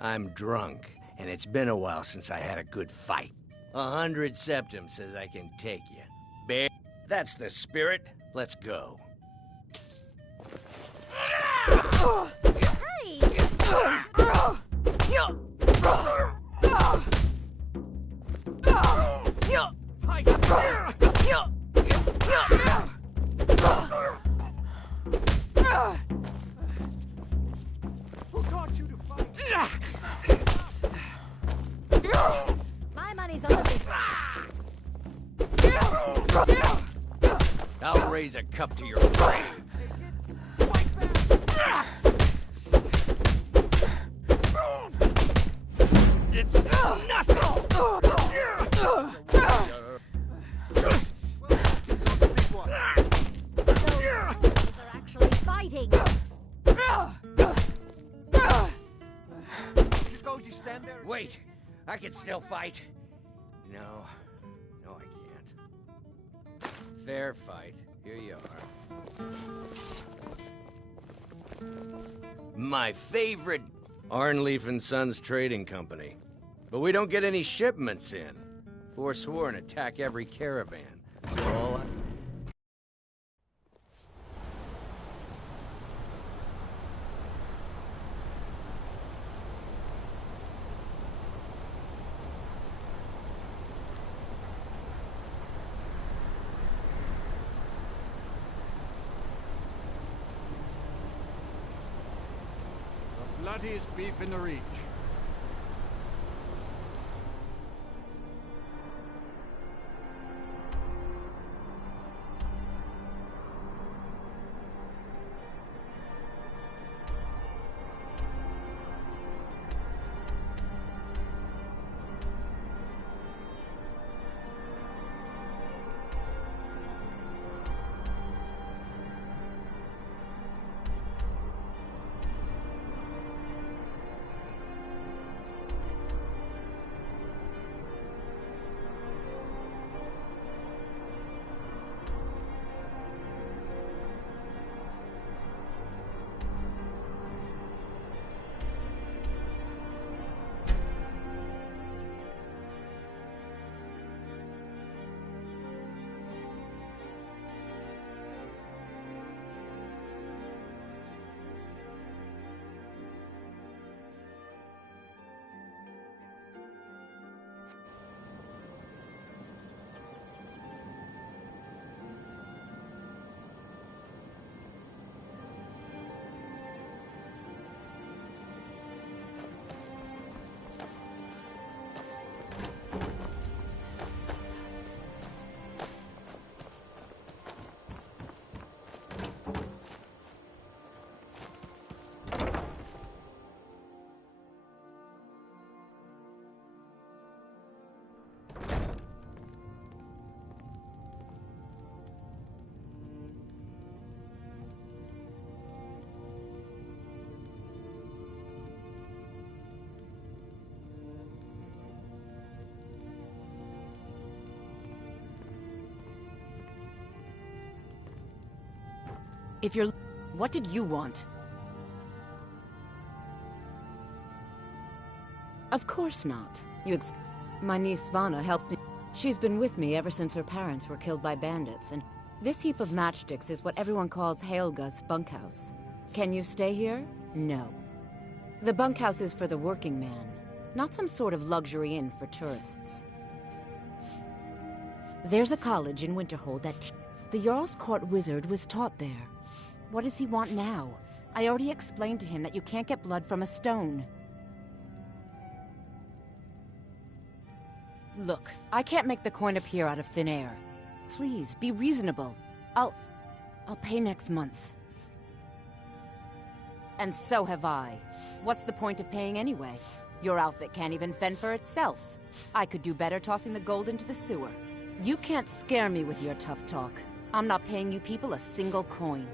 I'm drunk, and it's been a while since I had a good fight. 100 septum says I can take you. Bear, that's the spirit. Let's go. Who taught you to fight? My money's on the big one. I'll raise a cup to your grave. It's nothing. They're actually fighting. Just going to stand there? Wait, I can still fight. No, I can't. Fair fight. Here you are. My favorite Arnleaf and Sons Trading Company. But we don't get any shipments in. Forsworn attack every caravan. So all I... Bloodiest beef in the Reach. If you're... What did you want? Of course not. My niece Svana helps me. She's been with me ever since her parents were killed by bandits, and this heap of matchsticks is what everyone calls Helga's bunkhouse. Can you stay here? No. The bunkhouse is for the working man, not some sort of luxury inn for tourists. There's a college in Winterhold that the Jarl's Court wizard was taught there. What does he want now? I already explained to him that you can't get blood from a stone. Look, I can't make the coin appear out of thin air. Please, be reasonable. I'll pay next month. And so have I. What's the point of paying anyway? Your outfit can't even fend for itself. I could do better tossing the gold into the sewer. You can't scare me with your tough talk. I'm not paying you people a single coin.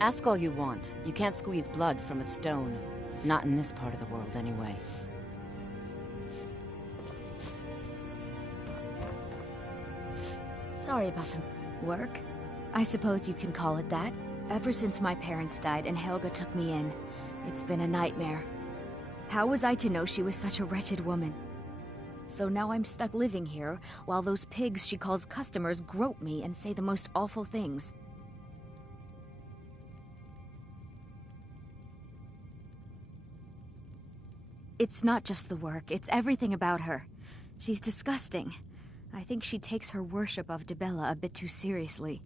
Ask all you want. You can't squeeze blood from a stone. Not in this part of the world, anyway. Sorry about the work. I suppose you can call it that. Ever since my parents died and Helga took me in, it's been a nightmare. How was I to know she was such a wretched woman? So now I'm stuck living here, while those pigs she calls customers grope me and say the most awful things. It's not just the work, it's everything about her. She's disgusting. I think she takes her worship of Dibella a bit too seriously.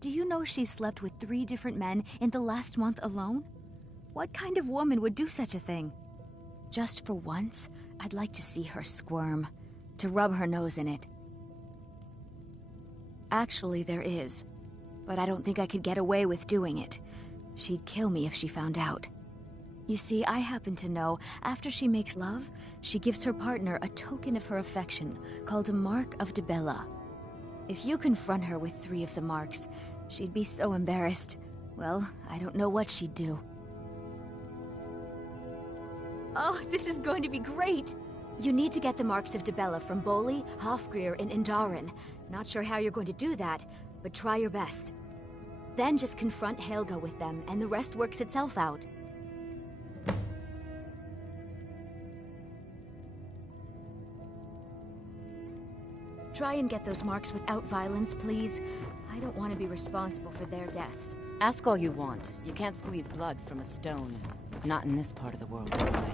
Do you know she slept with 3 different men in the last month alone? What kind of woman would do such a thing? Just for once, I'd like to see her squirm, to rub her nose in it. Actually, there is, but I don't think I could get away with doing it. She'd kill me if she found out. You see, I happen to know, after she makes love, she gives her partner a token of her affection, called a Mark of Dibella. If you confront her with 3 of the marks, she'd be so embarrassed. Well, I don't know what she'd do. Oh, this is going to be great! You need to get the marks of Dibella from Boli, Hofgrir, and Indaren. Not sure how you're going to do that, but try your best. Then just confront Helga with them, and the rest works itself out. Try and get those marks without violence, please. I don't want to be responsible for their deaths. Ask all you want. You can't squeeze blood from a stone. Not in this part of the world, anyway.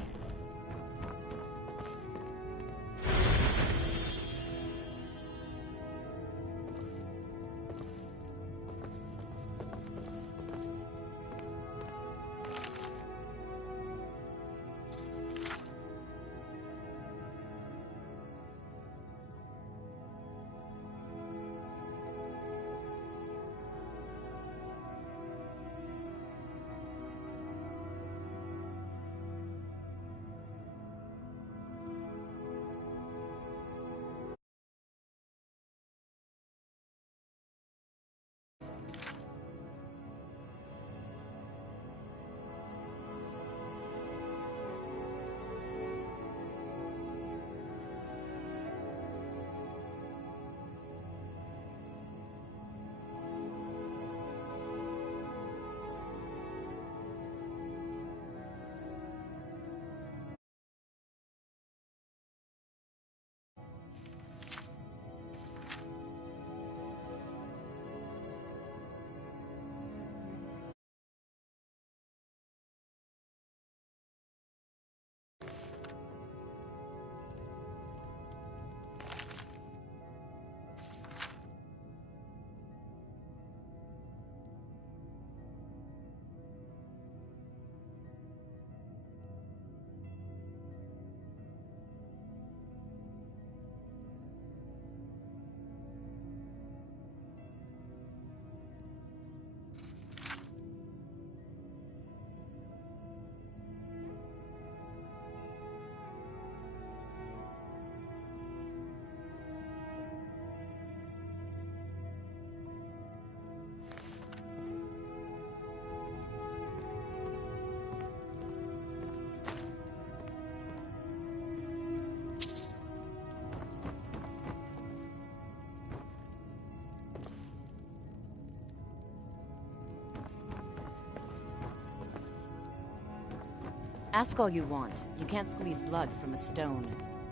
Ask all you want. You can't squeeze blood from a stone.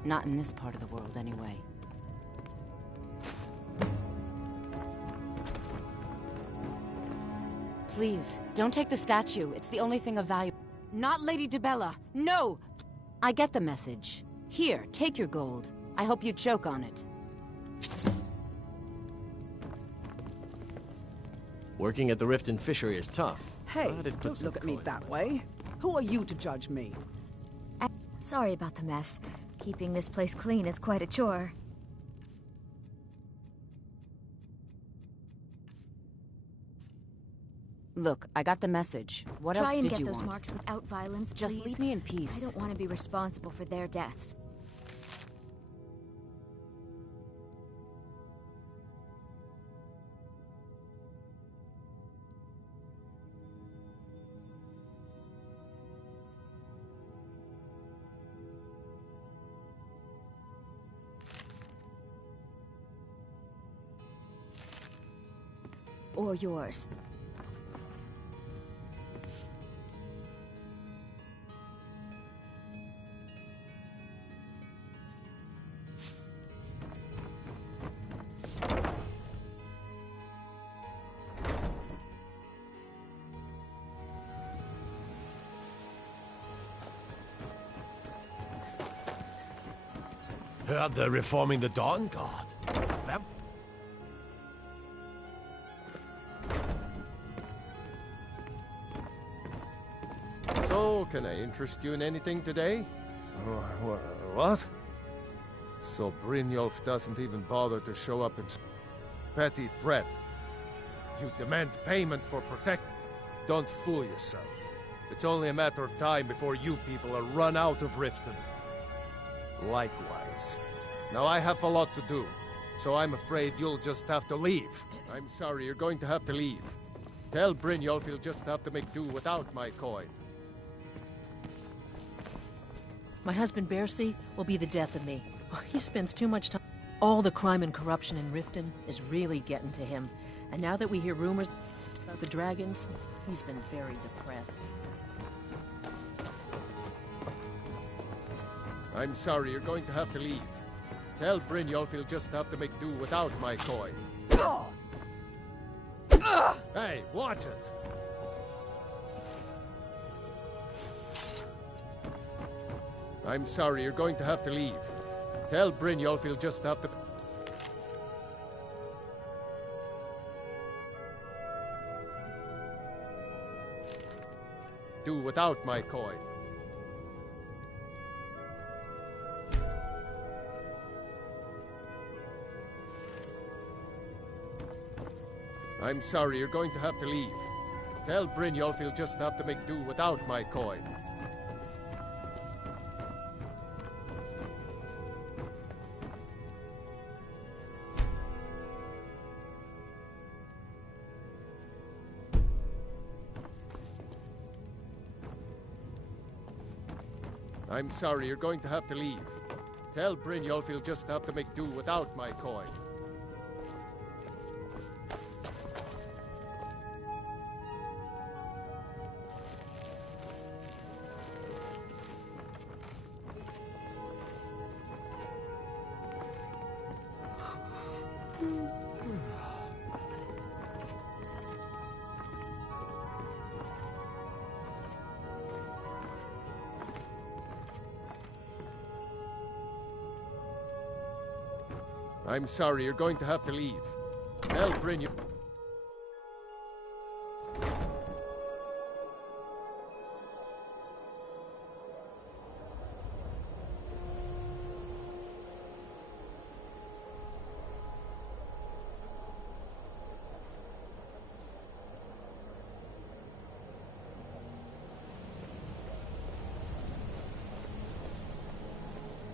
Not in this part of the world, anyway. Please, don't take the statue. It's the only thing of value. Not Lady Dibella. No! I get the message. Here, take your gold. I hope you choke on it. Working at the Riften fishery is tough. Hey, but it don't puts look some at me coin. that way. Who are you to judge me? Sorry about the mess. Keeping this place clean is quite a chore. Look, I got the message. What Try else and did get you those want? marks without violence, Just please. leave me in peace. I don't want to be responsible for their deaths. Or yours. Heard they're reforming the Dawn Guard. Vamp. So, can I interest you in anything today? What? So Brynjolf doesn't even bother to show up himself. Petty threat. You demand payment for protect. Don't fool yourself. It's only a matter of time before you people are run out of Riften. Likewise. Now I have a lot to do, so I'm afraid you'll just have to leave. I'm sorry, you're going to have to leave. Tell Brynjolf he'll just have to make do without my coin. My husband Bercy will be the death of me. He spends too much time. All the crime and corruption in Riften is really getting to him. And now that we hear rumors about the dragons, he's been very depressed. I'm sorry, you're going to have to leave. Tell Brynjolf he'll just have to make do without my coin. Hey, watch it! I'm sorry, you're going to have to leave. Tell Brynjolf he'll just have to... do without my coin. I'm sorry, you're going to have to leave. Tell Brynjolf he'll just have to make do without my coin. I'm sorry, you're going to have to leave. Tell Brynjolf he'll just have to make do without my coin. I'm sorry, you're going to have to leave. Tell Brynjolf...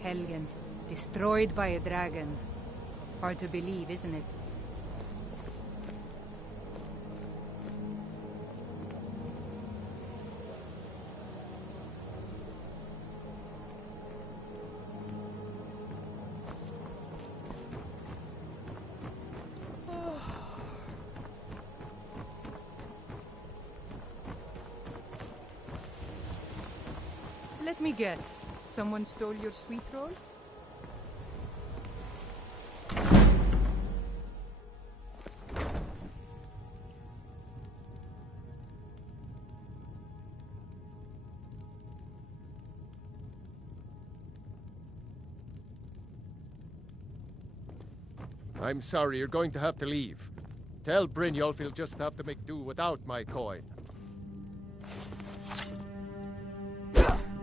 Helgen, destroyed by a dragon. Hard to believe, isn't it? Let me guess. Someone stole your sweet roll? I'm sorry, you're going to have to leave. Tell Brynjolf he'll just have to make do without my coin.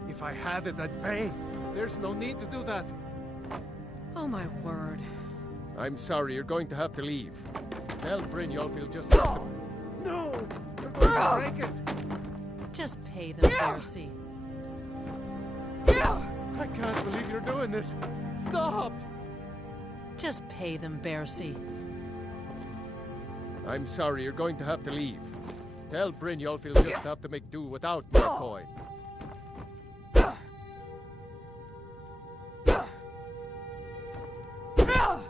If I had it, I'd pay. There's no need to do that. Oh my word. I'm sorry, you're going to have to leave. Tell Brynjolf he'll just have to... No! You're going to break it! Just pay them, Darcy. I can't believe you're doing this. Stop! Just pay them, Bercy. I'm sorry, you're going to have to leave. Tell Brynjolf he'll just have to make do without my coin.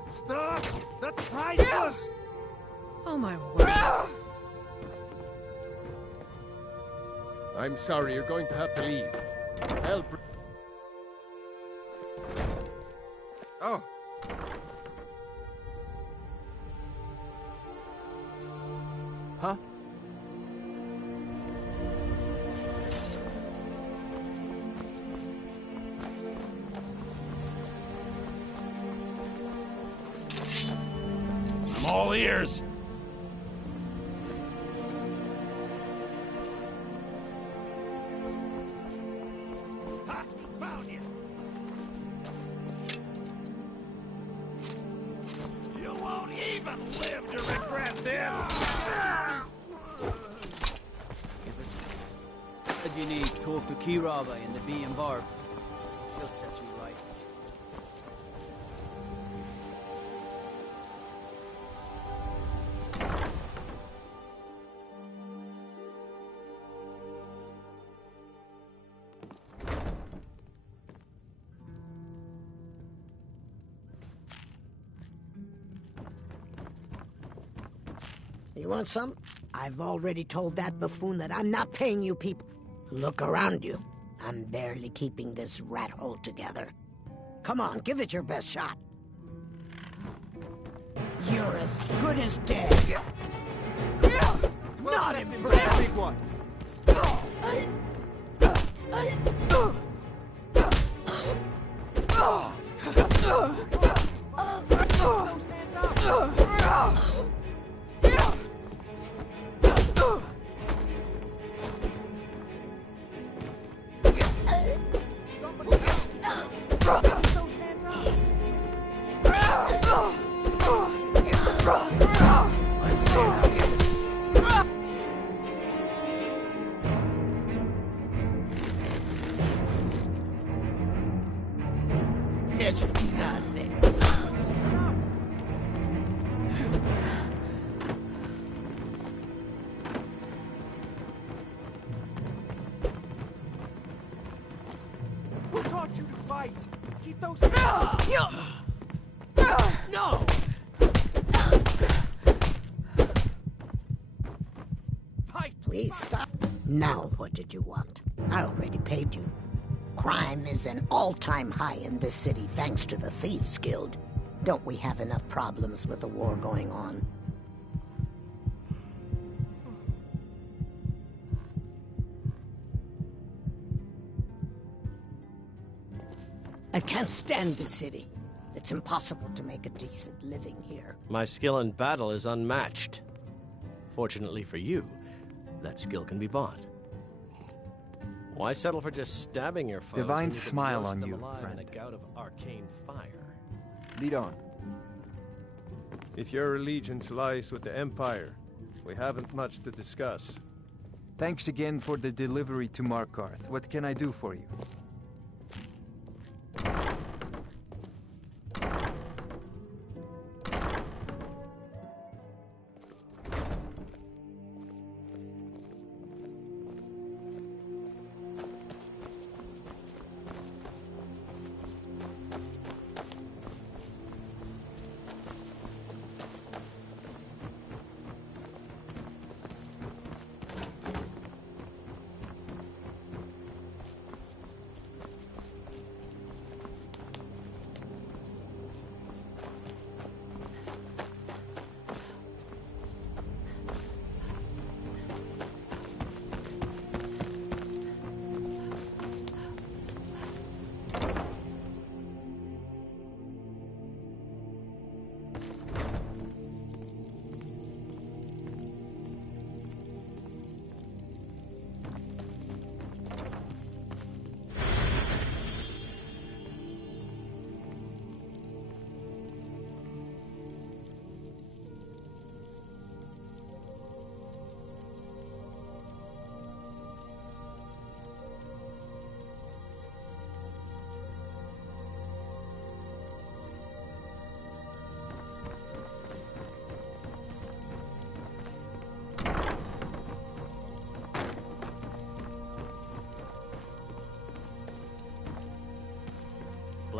Stop! That's priceless! Oh my word. I'm sorry, you're going to have to leave. Tell Oh. Huh? I'm all ears. Ha! Found you. You won't even live to regret this. If you need, talk to Kirava in the Bee and Barb. She'll set you right. You want some? I've already told that buffoon that I'm not paying you people. Look around you. I'm barely keeping this rat hole together. Come on, give it your best shot. You're as good as dead. Not impressed. Big one. It's nothing. Who taught you to fight? Keep those... No! Fight! Please stop. Now, what did you want? I already paid you. Crime is an all-time high in this city thanks to the Thieves Guild. Don't we have enough problems with the war going on? I can't stand this city. It's impossible to make a decent living here. My skill in battle is unmatched. Fortunately for you, that skill can be bought. Why settle for just stabbing your foes? Divine when you could smile roast on them you, alive friend. in a gout of arcane fire? Lead on. If your allegiance lies with the Empire, we haven't much to discuss. Thanks again for the delivery to Markarth. What can I do for you?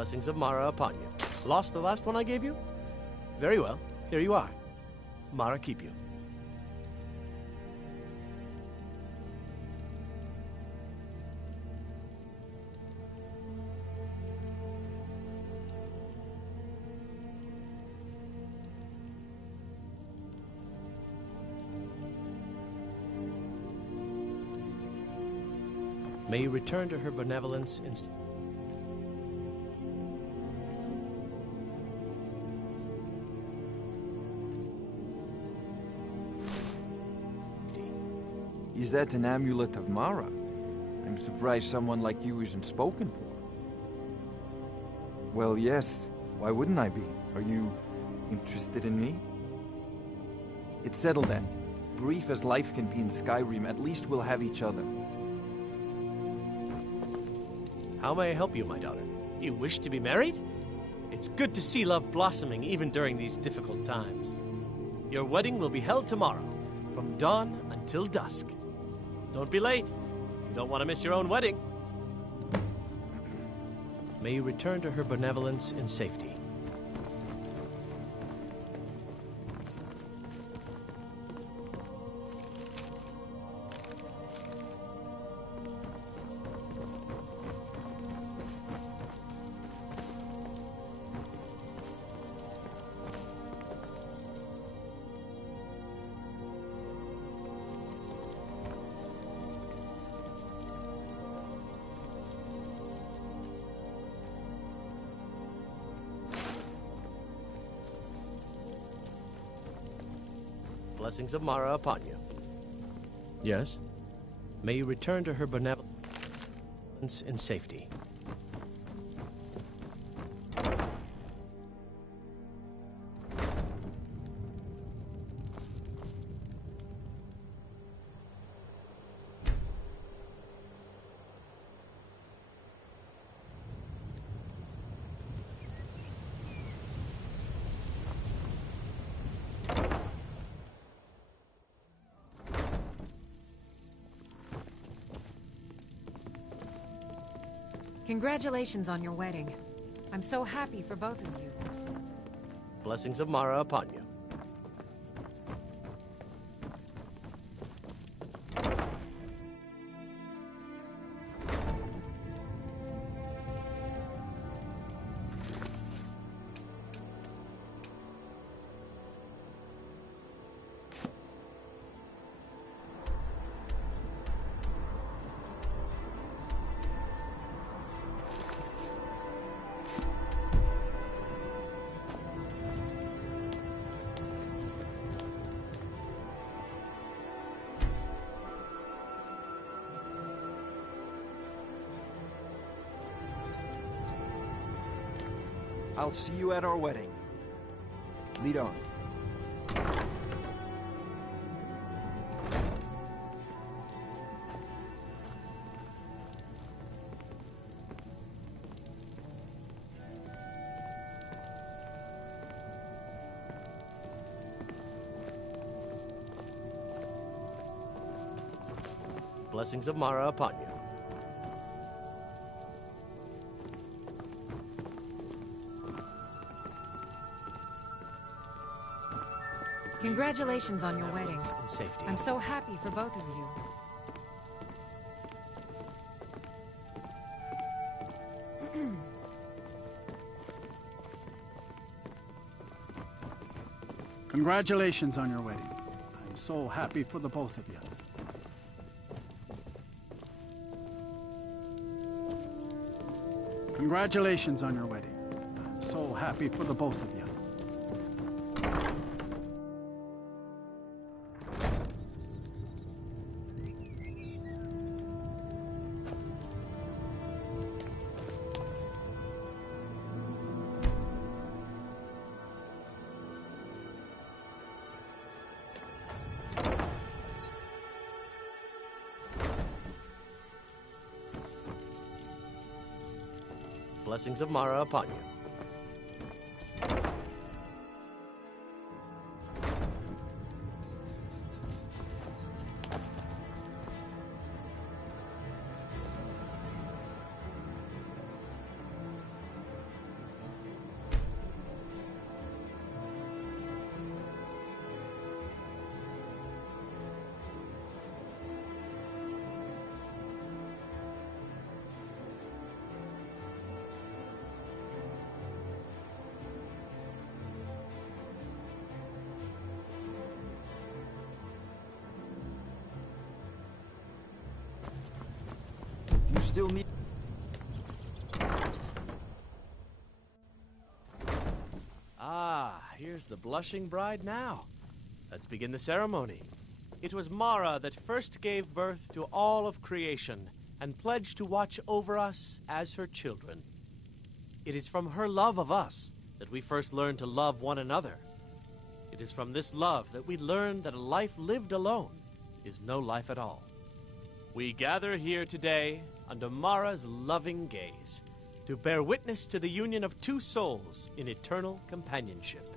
Blessings of Mara upon you. Lost the last one I gave you? Very well. Here you are. Mara keep you. May you return to her benevolence in... Is that an amulet of Mara? I'm surprised someone like you isn't spoken for. Well, yes. Why wouldn't I be? Are you interested in me? It's settled then. Brief as life can be in Skyrim, at least we'll have each other. How may I help you, my daughter? You wish to be married? It's good to see love blossoming even during these difficult times. Your wedding will be held tomorrow, from dawn until dusk. Don't be late. You don't want to miss your own wedding. May you return to her benevolence in safety. Blessings of Mara upon you. Yes? May you return to her benevolence in safety. Congratulations on your wedding. I'm so happy for both of you. Blessings of Mara upon you. I'll see you at our wedding. Lead on. Blessings of Mara upon you. Congratulations on your wedding. In safety. I'm so happy for both of you. Congratulations on your wedding. I'm so happy for the both of you. Congratulations on your wedding. I'm so happy for the both of you. Blessings of Mara upon you. still need... Ah, here's the blushing bride now. Let's begin the ceremony. It was Mara that first gave birth to all of creation and pledged to watch over us as her children. It is from her love of us that we first learned to love one another. It is from this love that we learn that a life lived alone is no life at all. We gather here today under Mara's loving gaze to bear witness to the union of two souls in eternal companionship.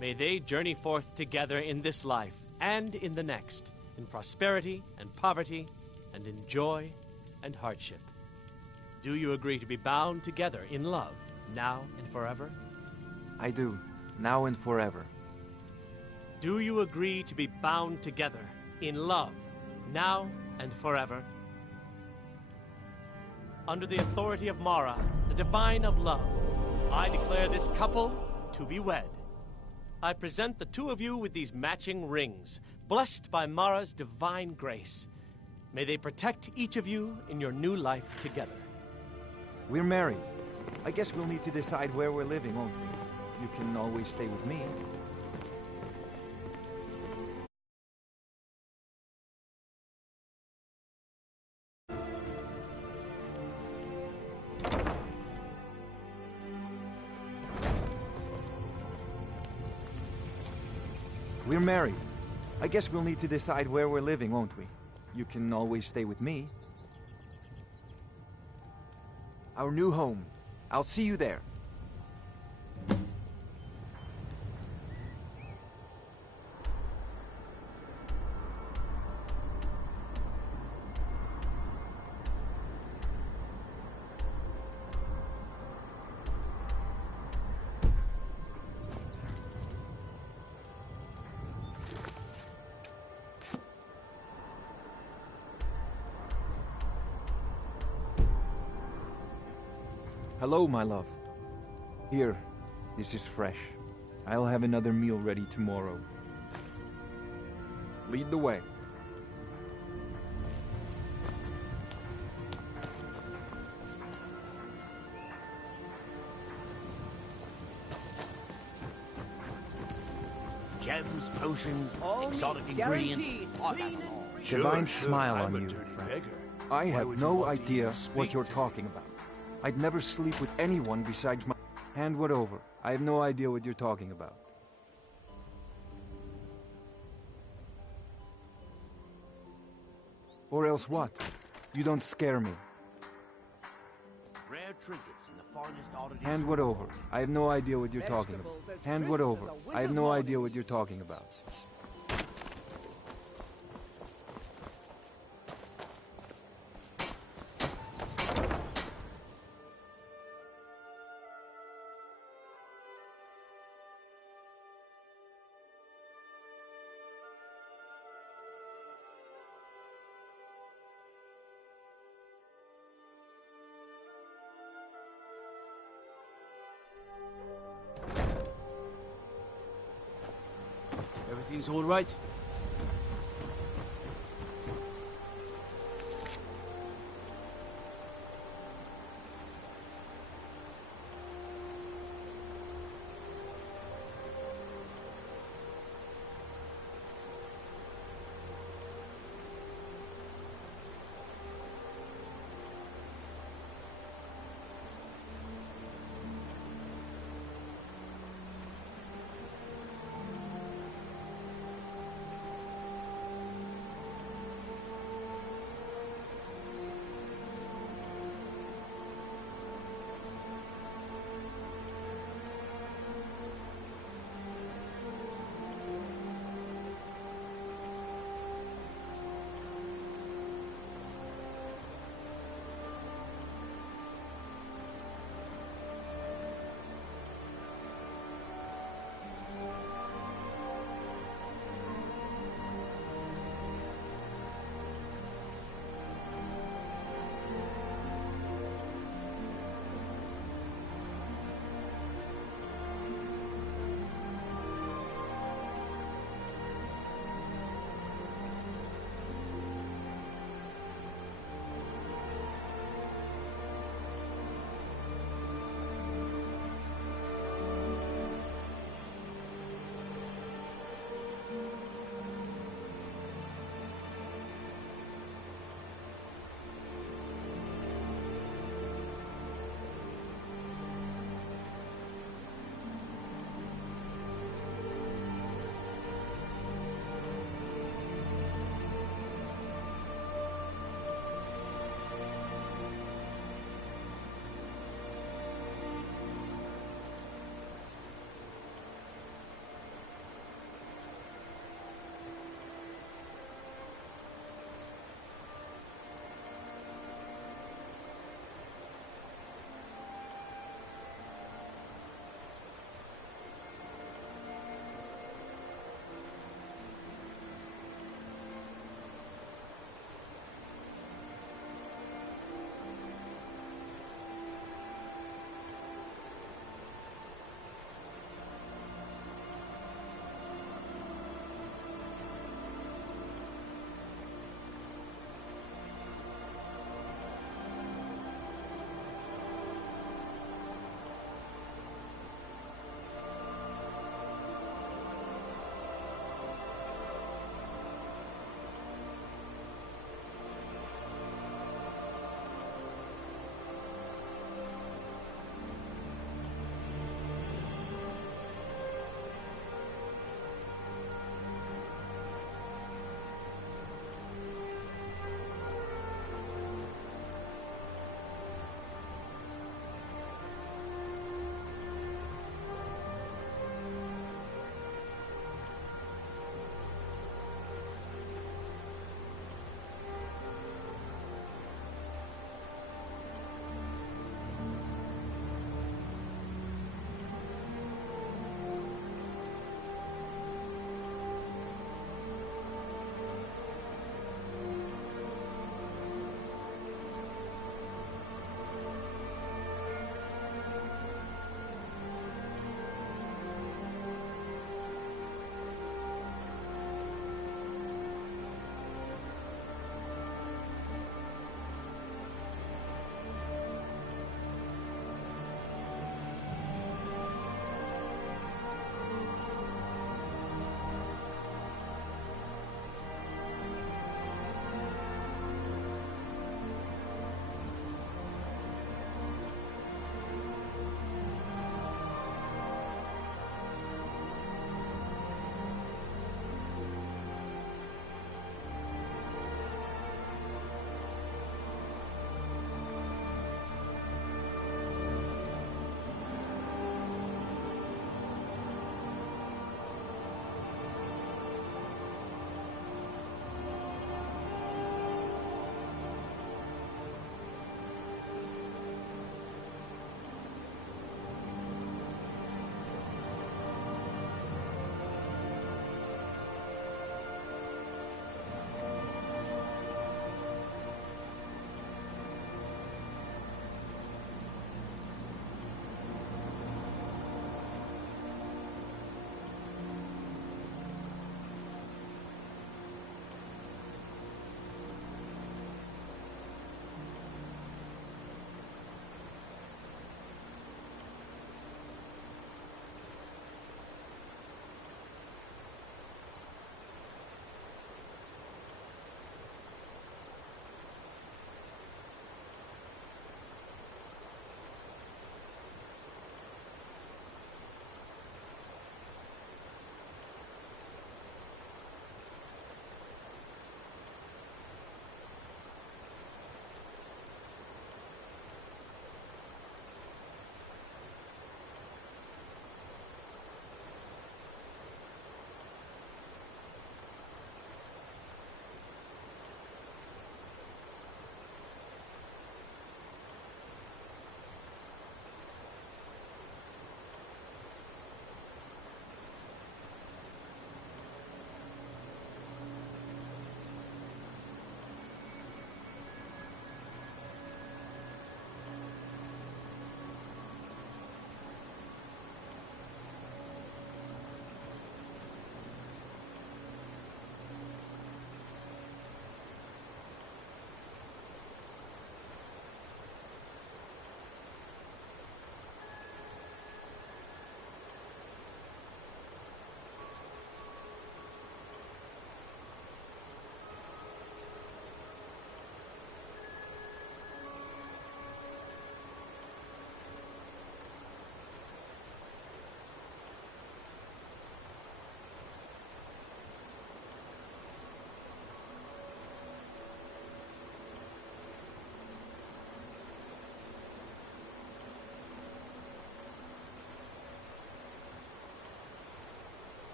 May they journey forth together in this life and in the next, in prosperity and poverty, and in joy and hardship. Do you agree to be bound together in love, now and forever? I do, now and forever. Do you agree to be bound together in love, now and forever? Under the authority of Mara, the divine of love, I declare this couple to be wed. I present the two of you with these matching rings, blessed by Mara's divine grace. May they protect each of you in your new life together. We're married. I guess we'll need to decide where we're living, won't we? You can always stay with me. We're married. I guess we'll need to decide where we're living, won't we? You can always stay with me. Our new home. I'll see you there. Hello, my love. Here, this is fresh. I'll have another meal ready tomorrow. Lead the way. Gems, potions, exotic ingredients. Divine smile on you, friend. I have no idea what you're talking about. I'd never sleep with anyone besides my... Hand what over. I have no idea what you're talking about. Or else what? You don't scare me. Rare trinkets and the finest oddities. Hand what over. I have no idea what you're talking about. Hand what over. I have no idea what you're talking about. Everything's all right?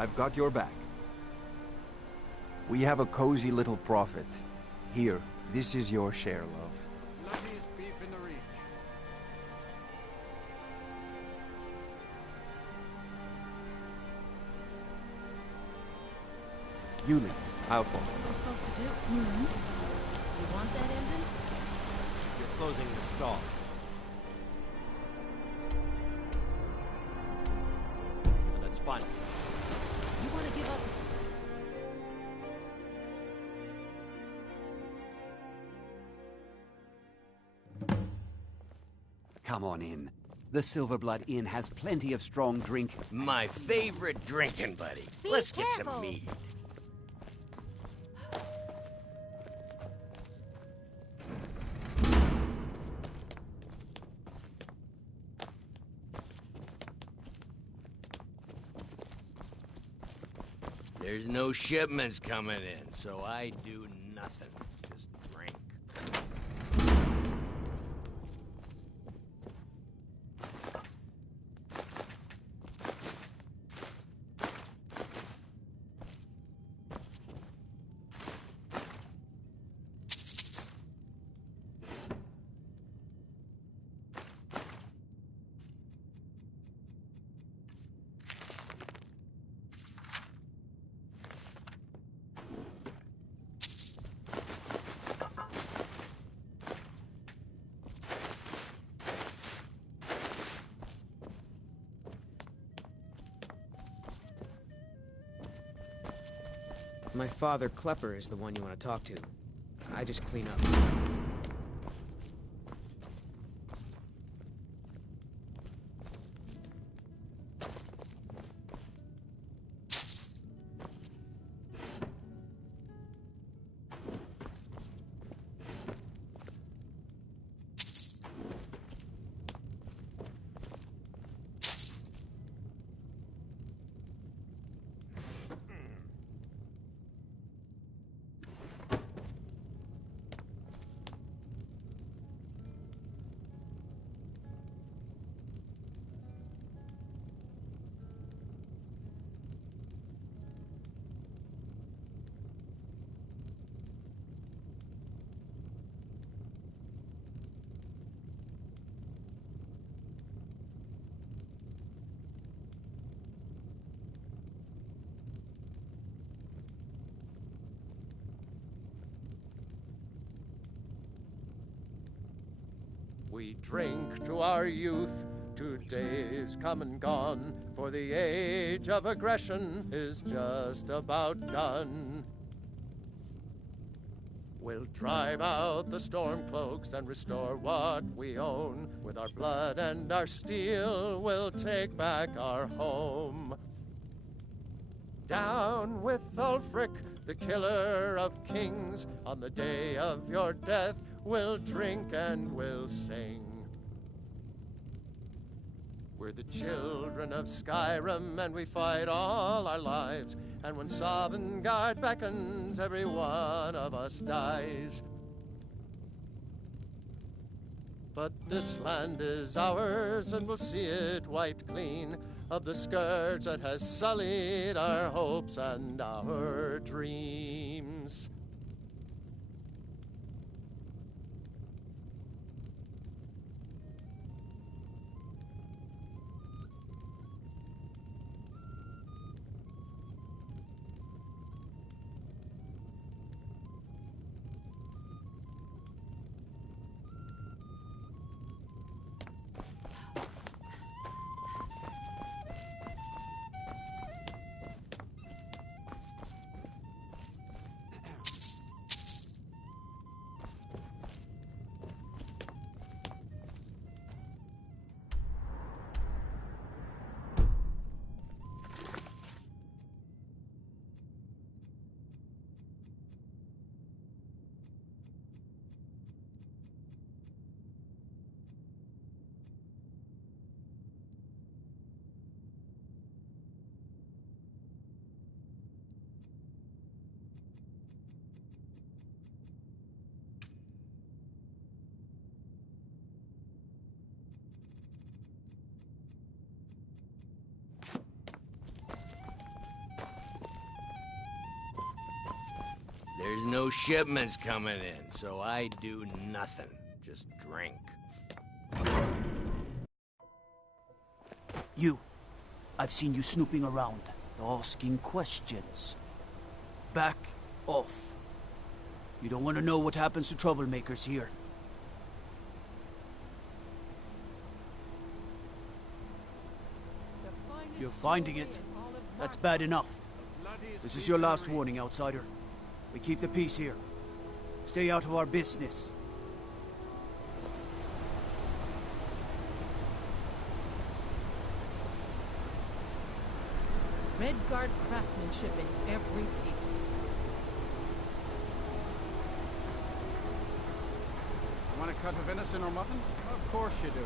I've got your back. We have a cozy little profit. Here, this is your share, love. Luckiest beef in the reach. Yuli, out for What am I supposed to do? You want that engine? You're closing the stall. That's fine. You want to give up? Come on in. The Silverblood Inn has plenty of strong drink. My favorite drinking buddy. Let's get some mead. There's no shipments coming in, so I do nothing. Just drink. My father, Klepper, is the one you want to talk to. I just clean up. We drink to our youth, to days come and gone, for the age of aggression is just about done. We'll drive out the stormcloaks and restore what we own. With our blood and our steel, we'll take back our home. Down with Ulfric, the killer of kings. On the day of your death, we'll drink and we'll sing. We're the children of Skyrim, and we fight all our lives. And when Sovngarde beckons, every one of us dies. But this land is ours, and we'll see it wiped clean of the scourge that has sullied our hopes and our dreams. There's no shipments coming in, so I do nothing. Just drink. You. I've seen you snooping around, asking questions. Back off. You don't want to know what happens to troublemakers here. You're finding it. That's bad enough. This is your last warning, outsider. We keep the peace here. Stay out of our business. Redguard craftsmanship in every piece. Want a cut of venison or mutton? Of course you do.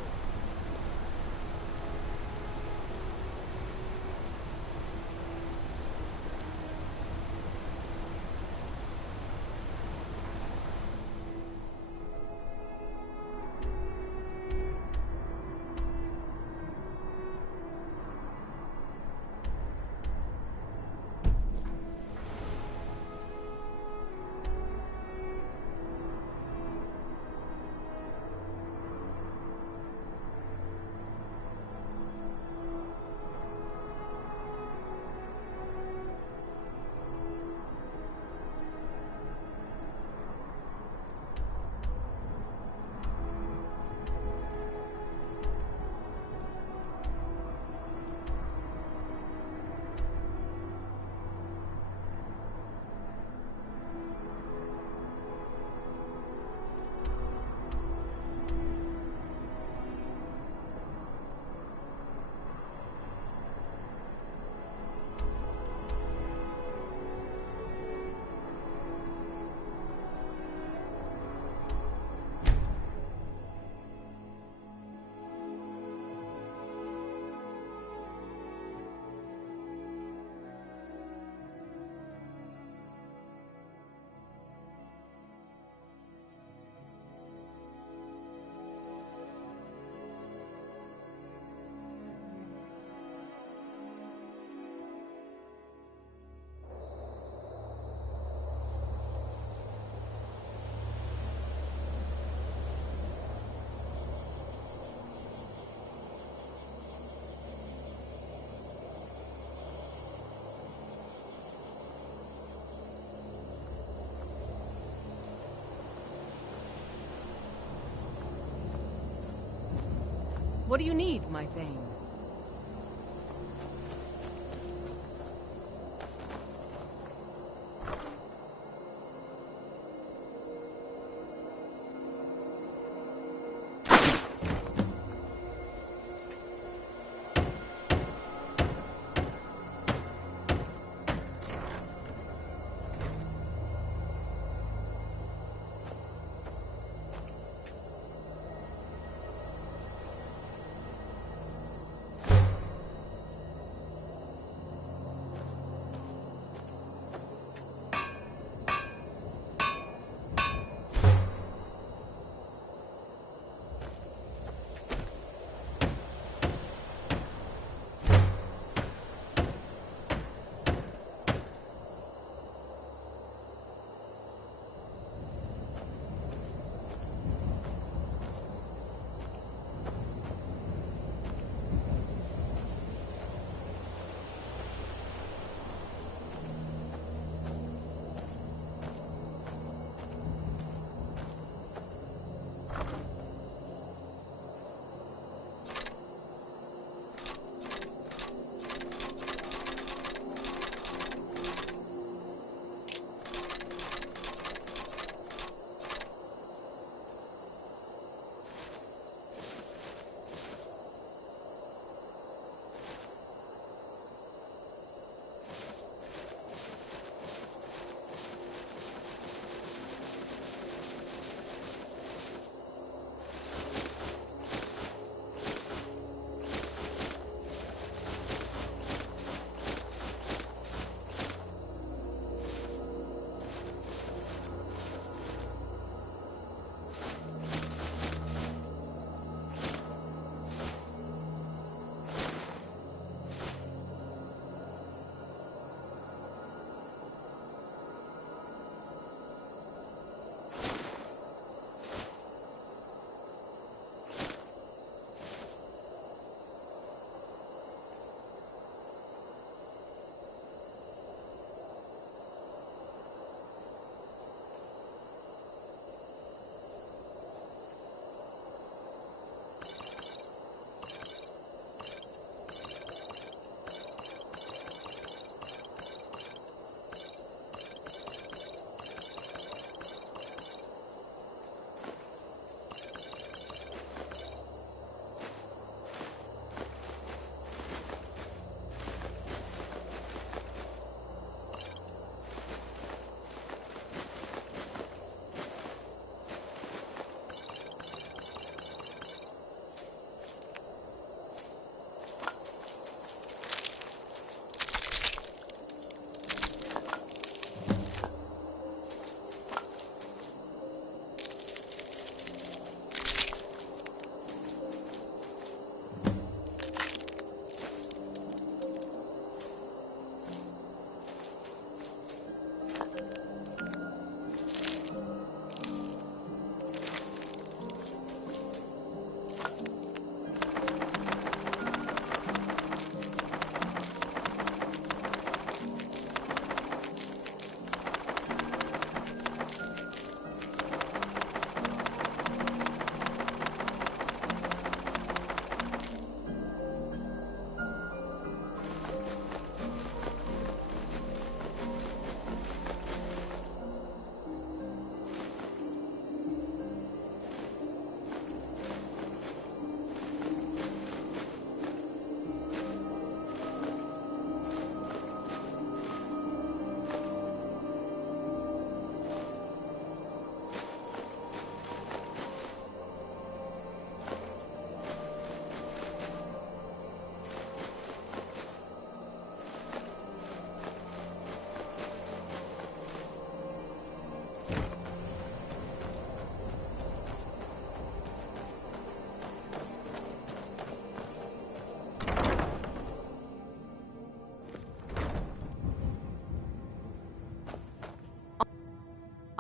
What do you need, my Thane?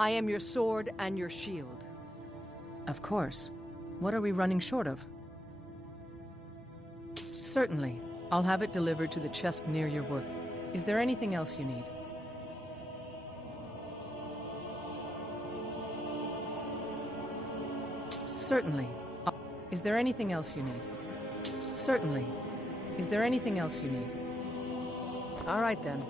I am your sword and your shield. Of course. What are we running short of? Certainly. I'll have it delivered to the chest near your work. Is there anything else you need? Certainly. Is there anything else you need? Certainly. Is there anything else you need? All right, then.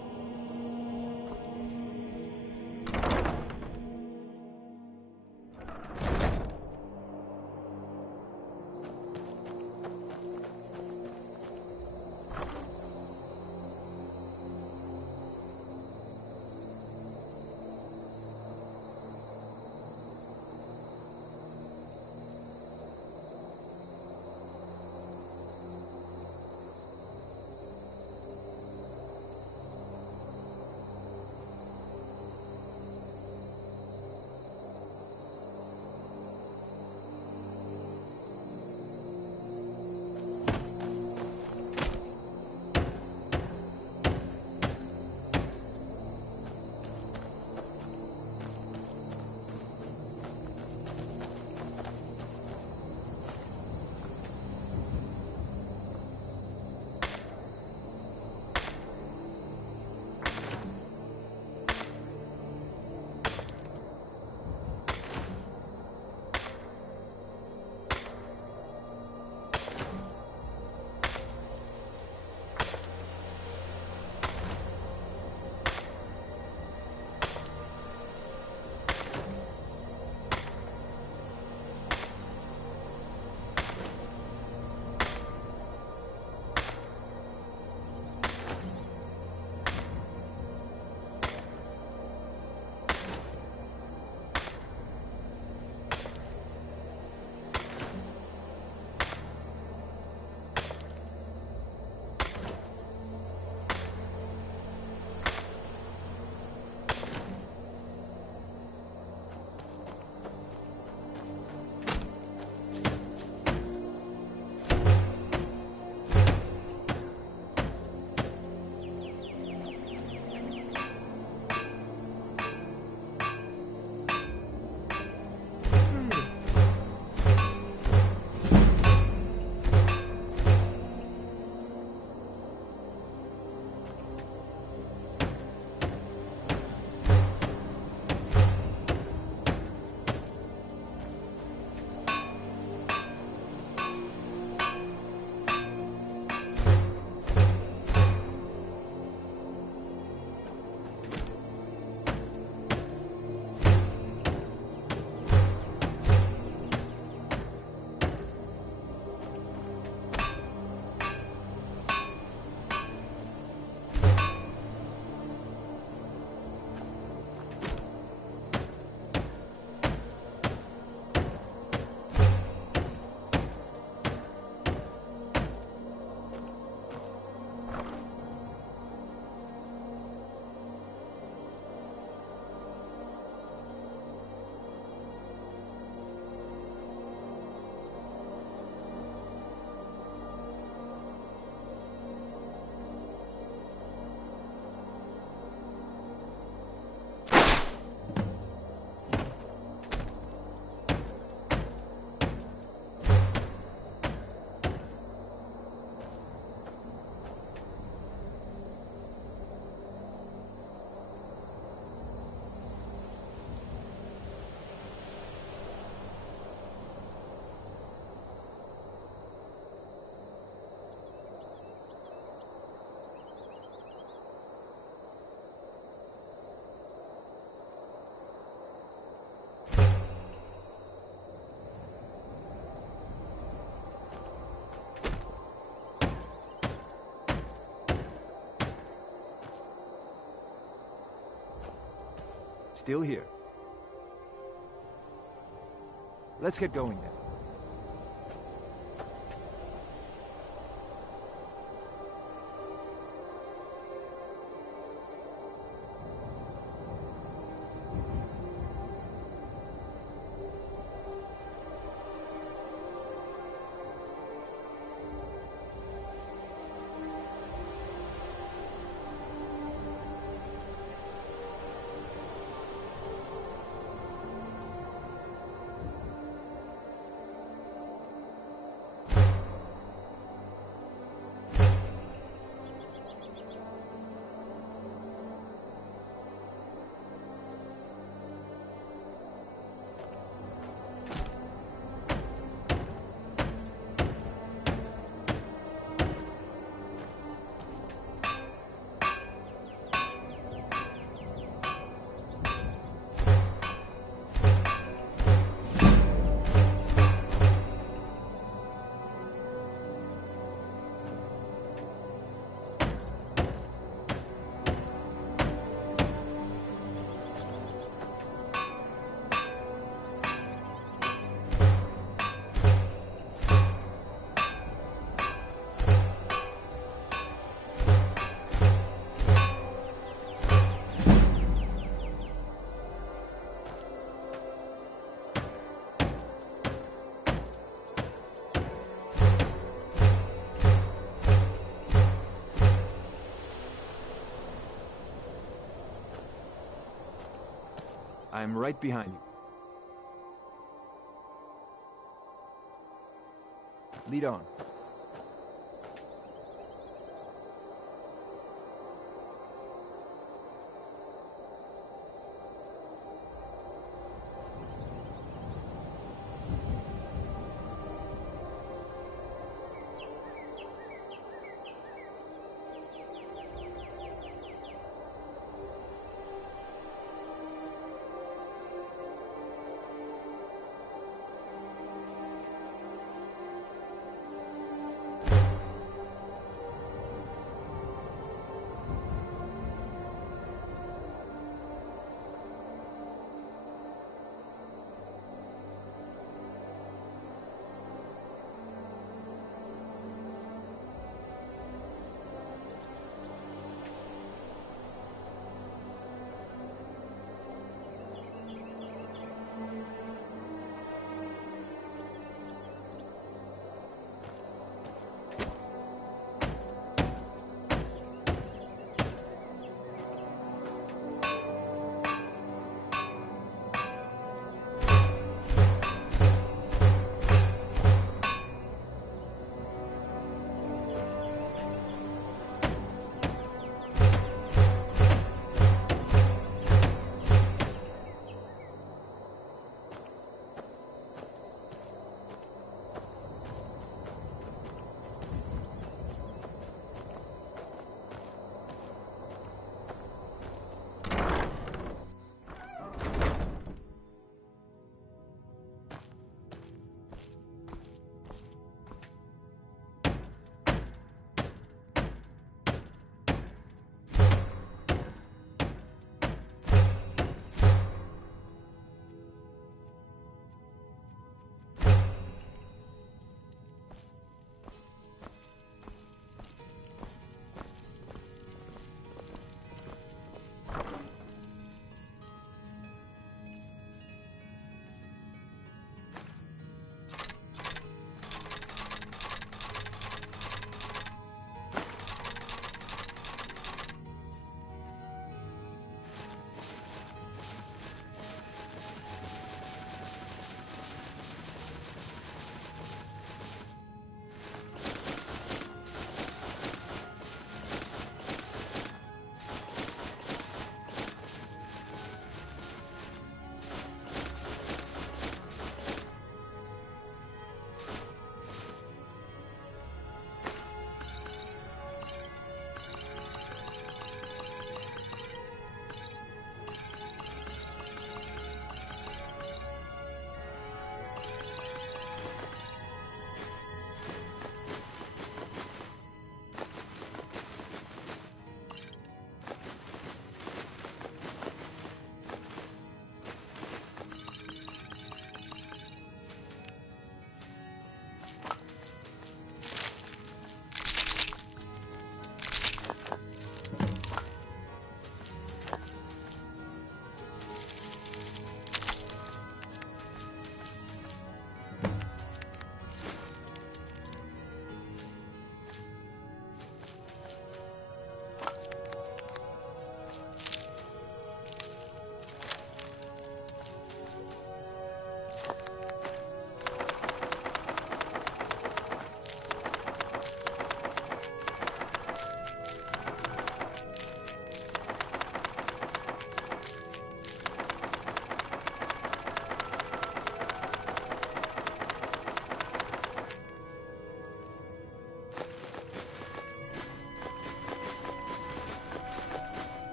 Still here. Let's get going then. I'm right behind you. Lead on.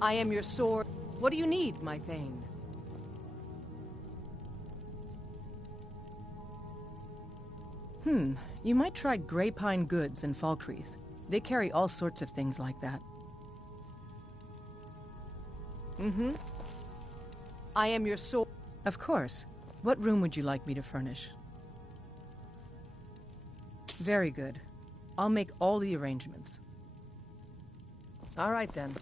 I am your sword. What do you need, my Thane? You might try Grey Pine Goods in Falkreath. They carry all sorts of things like that. I am your sword. Of course. What room would you like me to furnish? Very good. I'll make all the arrangements. All right, then.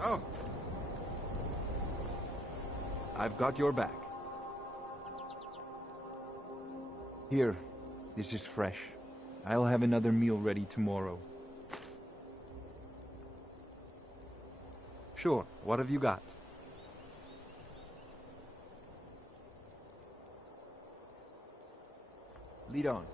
Oh. I've got your back. Here, this is fresh. I'll have another meal ready tomorrow. Sure, what have you got? Lead on.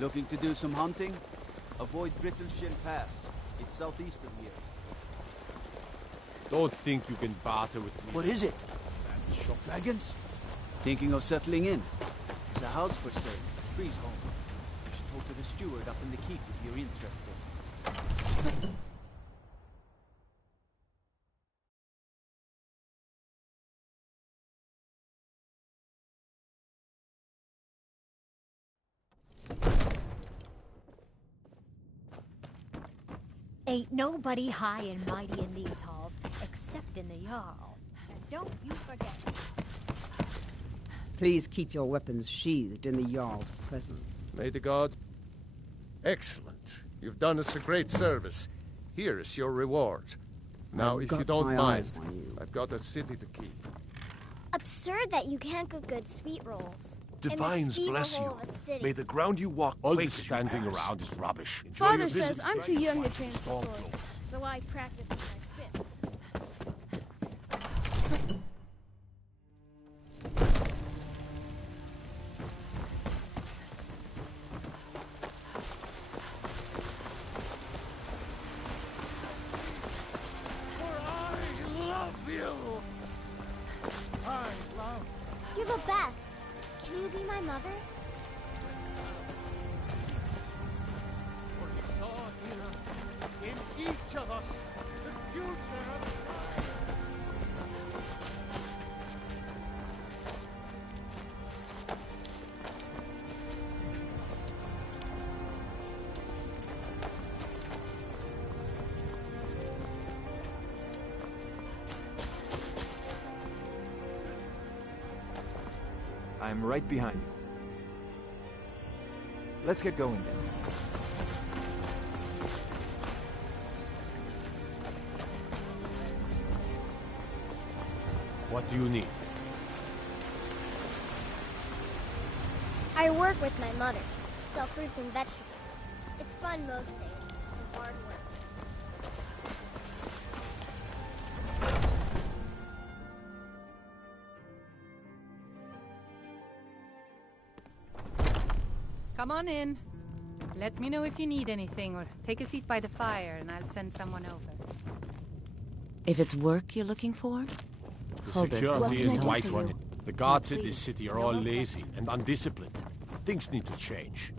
Looking to do some hunting? Avoid Brittleshell Pass. It's southeast of here. Don't think you can barter with me. What is it? That shop. Dragons? Thinking of settling in? There's a house for sale. Freeze home. You should talk to the steward up in the keep if you're interested. Ain't nobody high and mighty in these halls, except in the Jarl. And don't you forget. Please keep your weapons sheathed in the Jarl's presence. May the gods... Excellent. You've done us a great service. Here is your reward. Now, if you don't mind, I've got a city to keep. Absurd that you can't cook good sweet rolls. Divines bless you. May the ground you walk all this standing around is rubbish. Father says I'm too young to train for swords, so I practice with my fists. You're the best. Can you be my mother? For you saw in each of us the future of time. I'm right behind you. Let's get going then. What do you need? I work with my mother. Sell fruits and vegetables. It's fun most days. And hard work. Come on in. Let me know if you need anything, or take a seat by the fire and I'll send someone over. If it's work you're looking for, The hold this. security in Whiterun. The guards in this city are all lazy and undisciplined. Things need to change.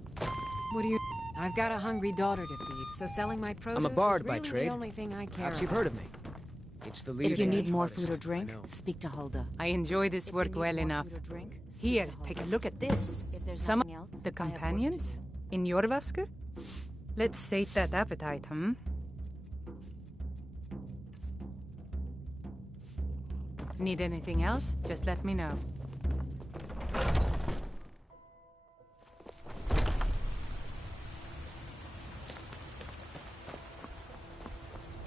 What do you... I've got a hungry daughter to feed, so selling my produce I'm a bard is by really trade. the only thing I care Perhaps you've about. heard of me. It's the leader. If you need more food or drink, speak to Hulda. I enjoy this work well enough. Here, take a look at this. Some of the companions in Jorvaskr? Let's sate that appetite, Need anything else? Just let me know.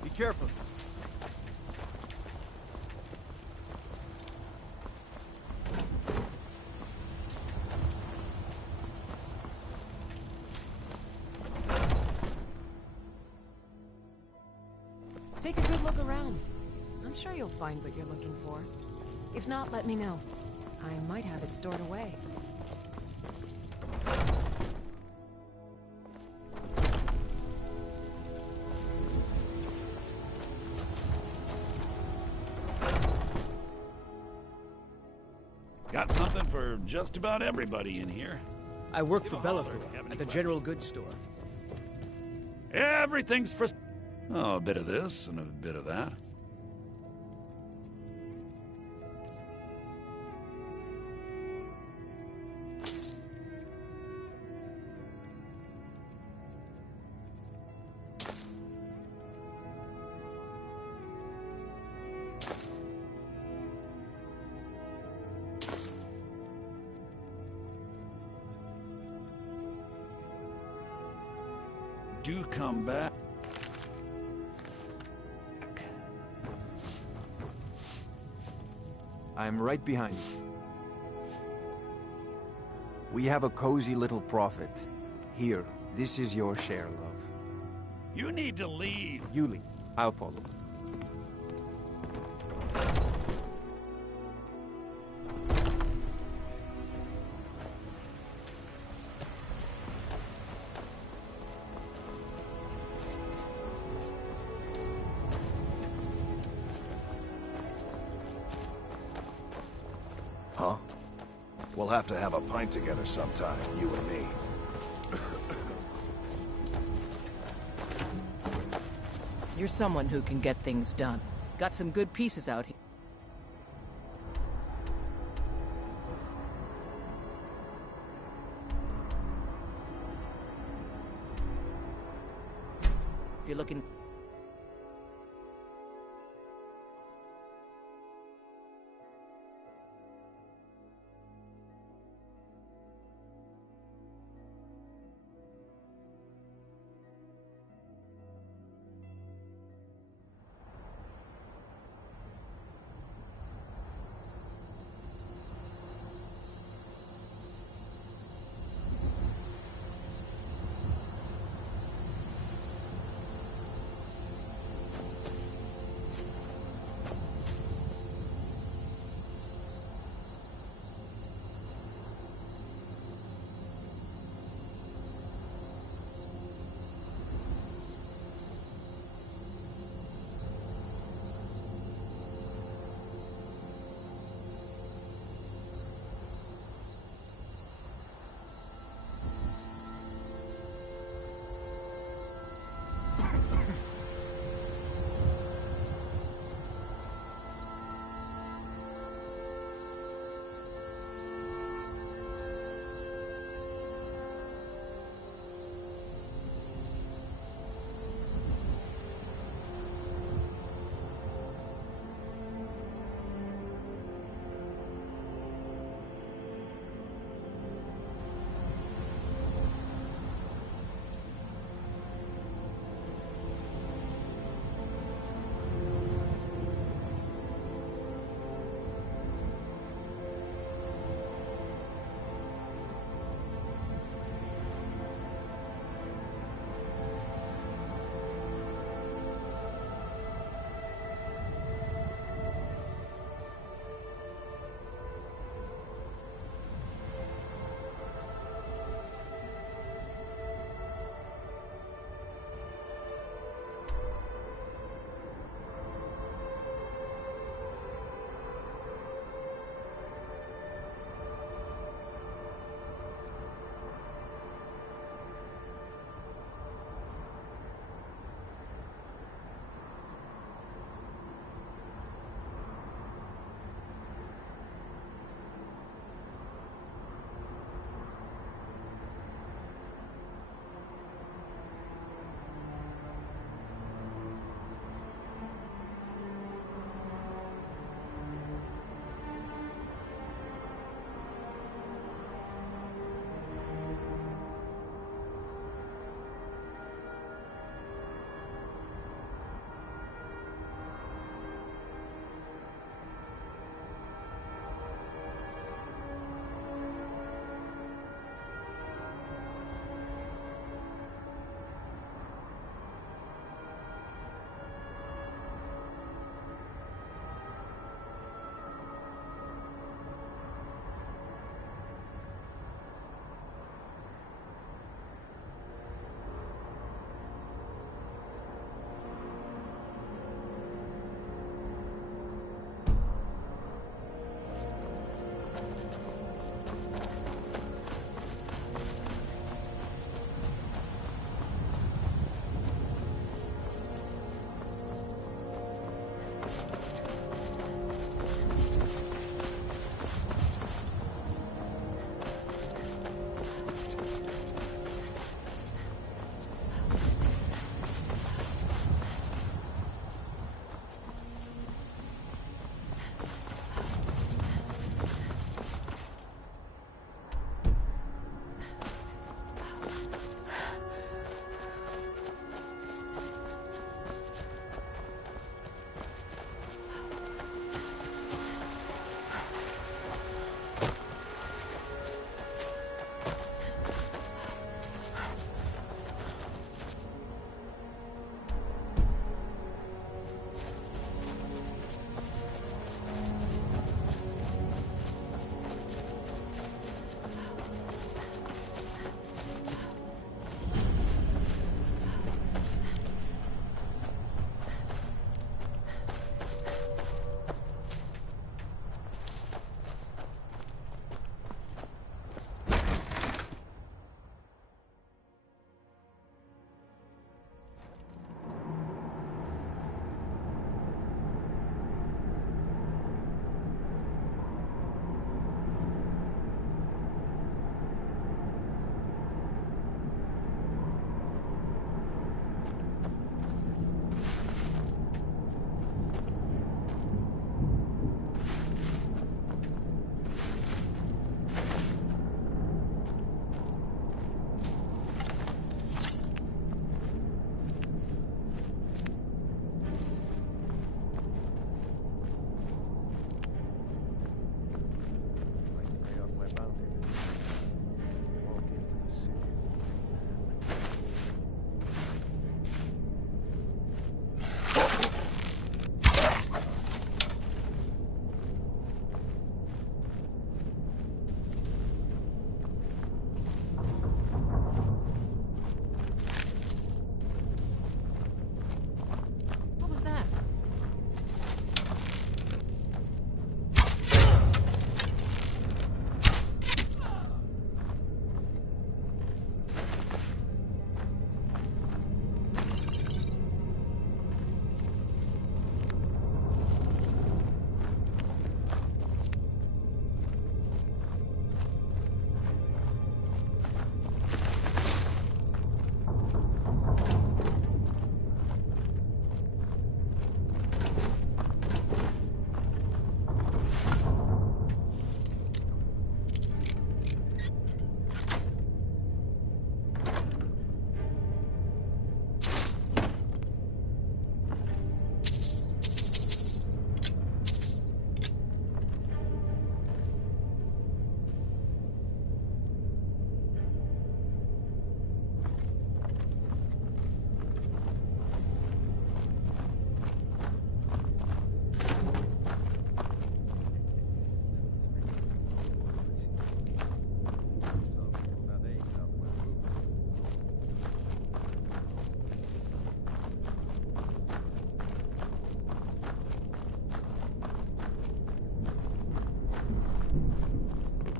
Be careful. Take a good look around. I'm sure you'll find what you're looking for. If not, let me know. I might have it stored away. Got something for just about everybody in here. I work for Belethor at the general goods store. Everything's for... Oh, a bit of this and a bit of that. Do come back. I'm right behind you. We have a cozy little profit. Here, this is your share, love. You need to leave. You leave. I'll follow. Huh? We'll have to have a pint together sometime, you and me. You're someone who can get things done. Got some good pieces out here. If you're looking...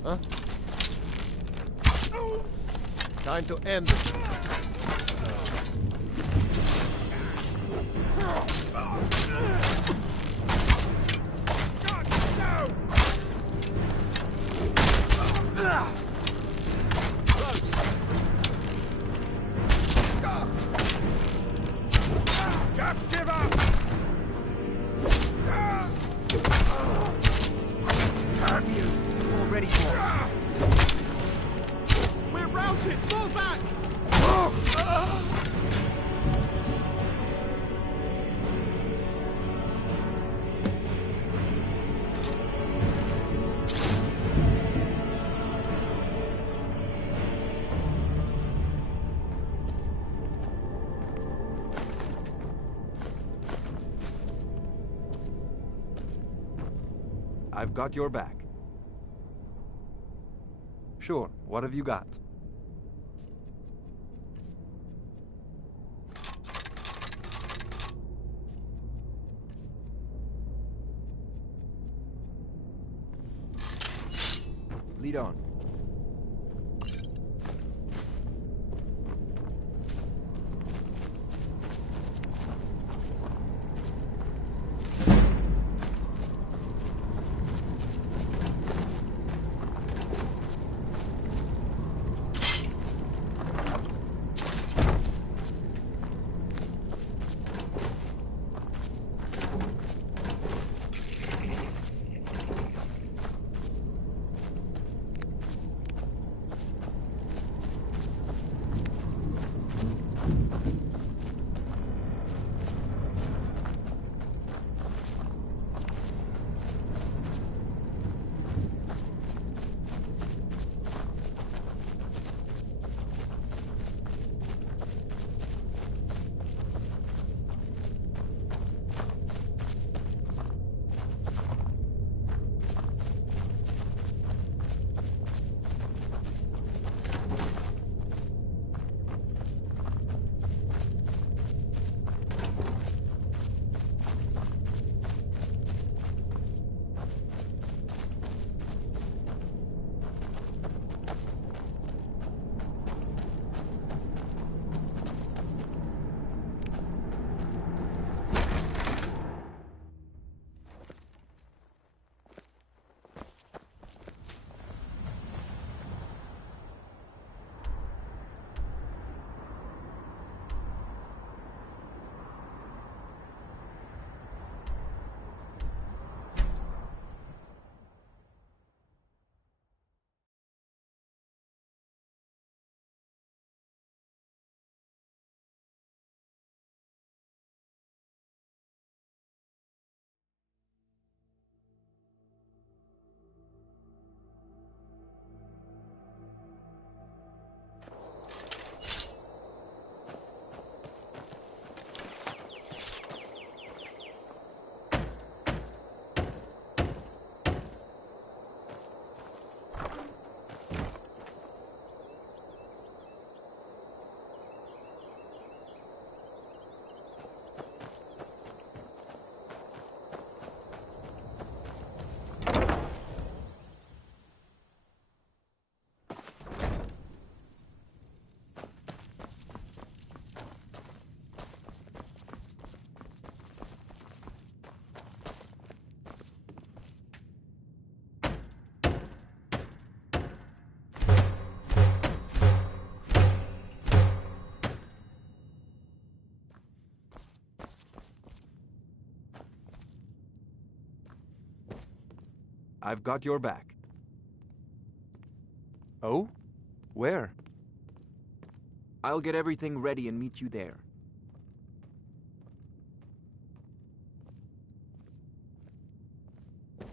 Huh? Time to end this. Just give up! Damn you! Already close. We're routed! Fall back! I've got your back. Sure, what have you got? Lead on. I've got your back. Oh? Where? I'll get everything ready and meet you there.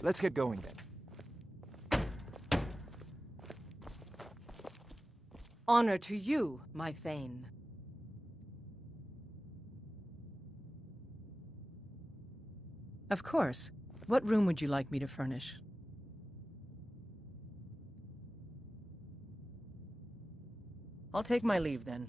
Let's get going then. Honor to you, my Thane. Of course. What room would you like me to furnish? I'll take my leave then.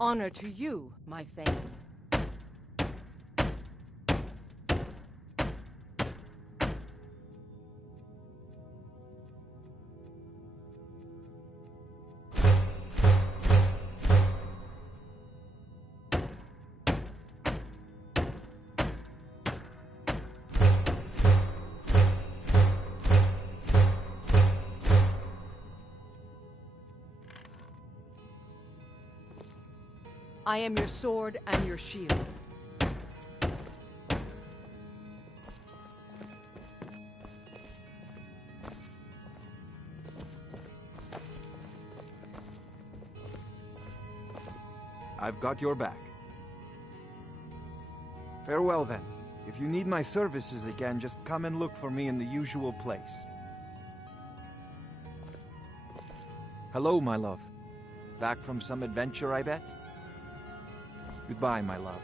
Honor to you, my Thane. I am your sword and your shield. I've got your back. Farewell, then. If you need my services again, just come and look for me in the usual place. Hello, my love. Back from some adventure, I bet? Goodbye, my love.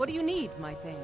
What do you need, my Thane?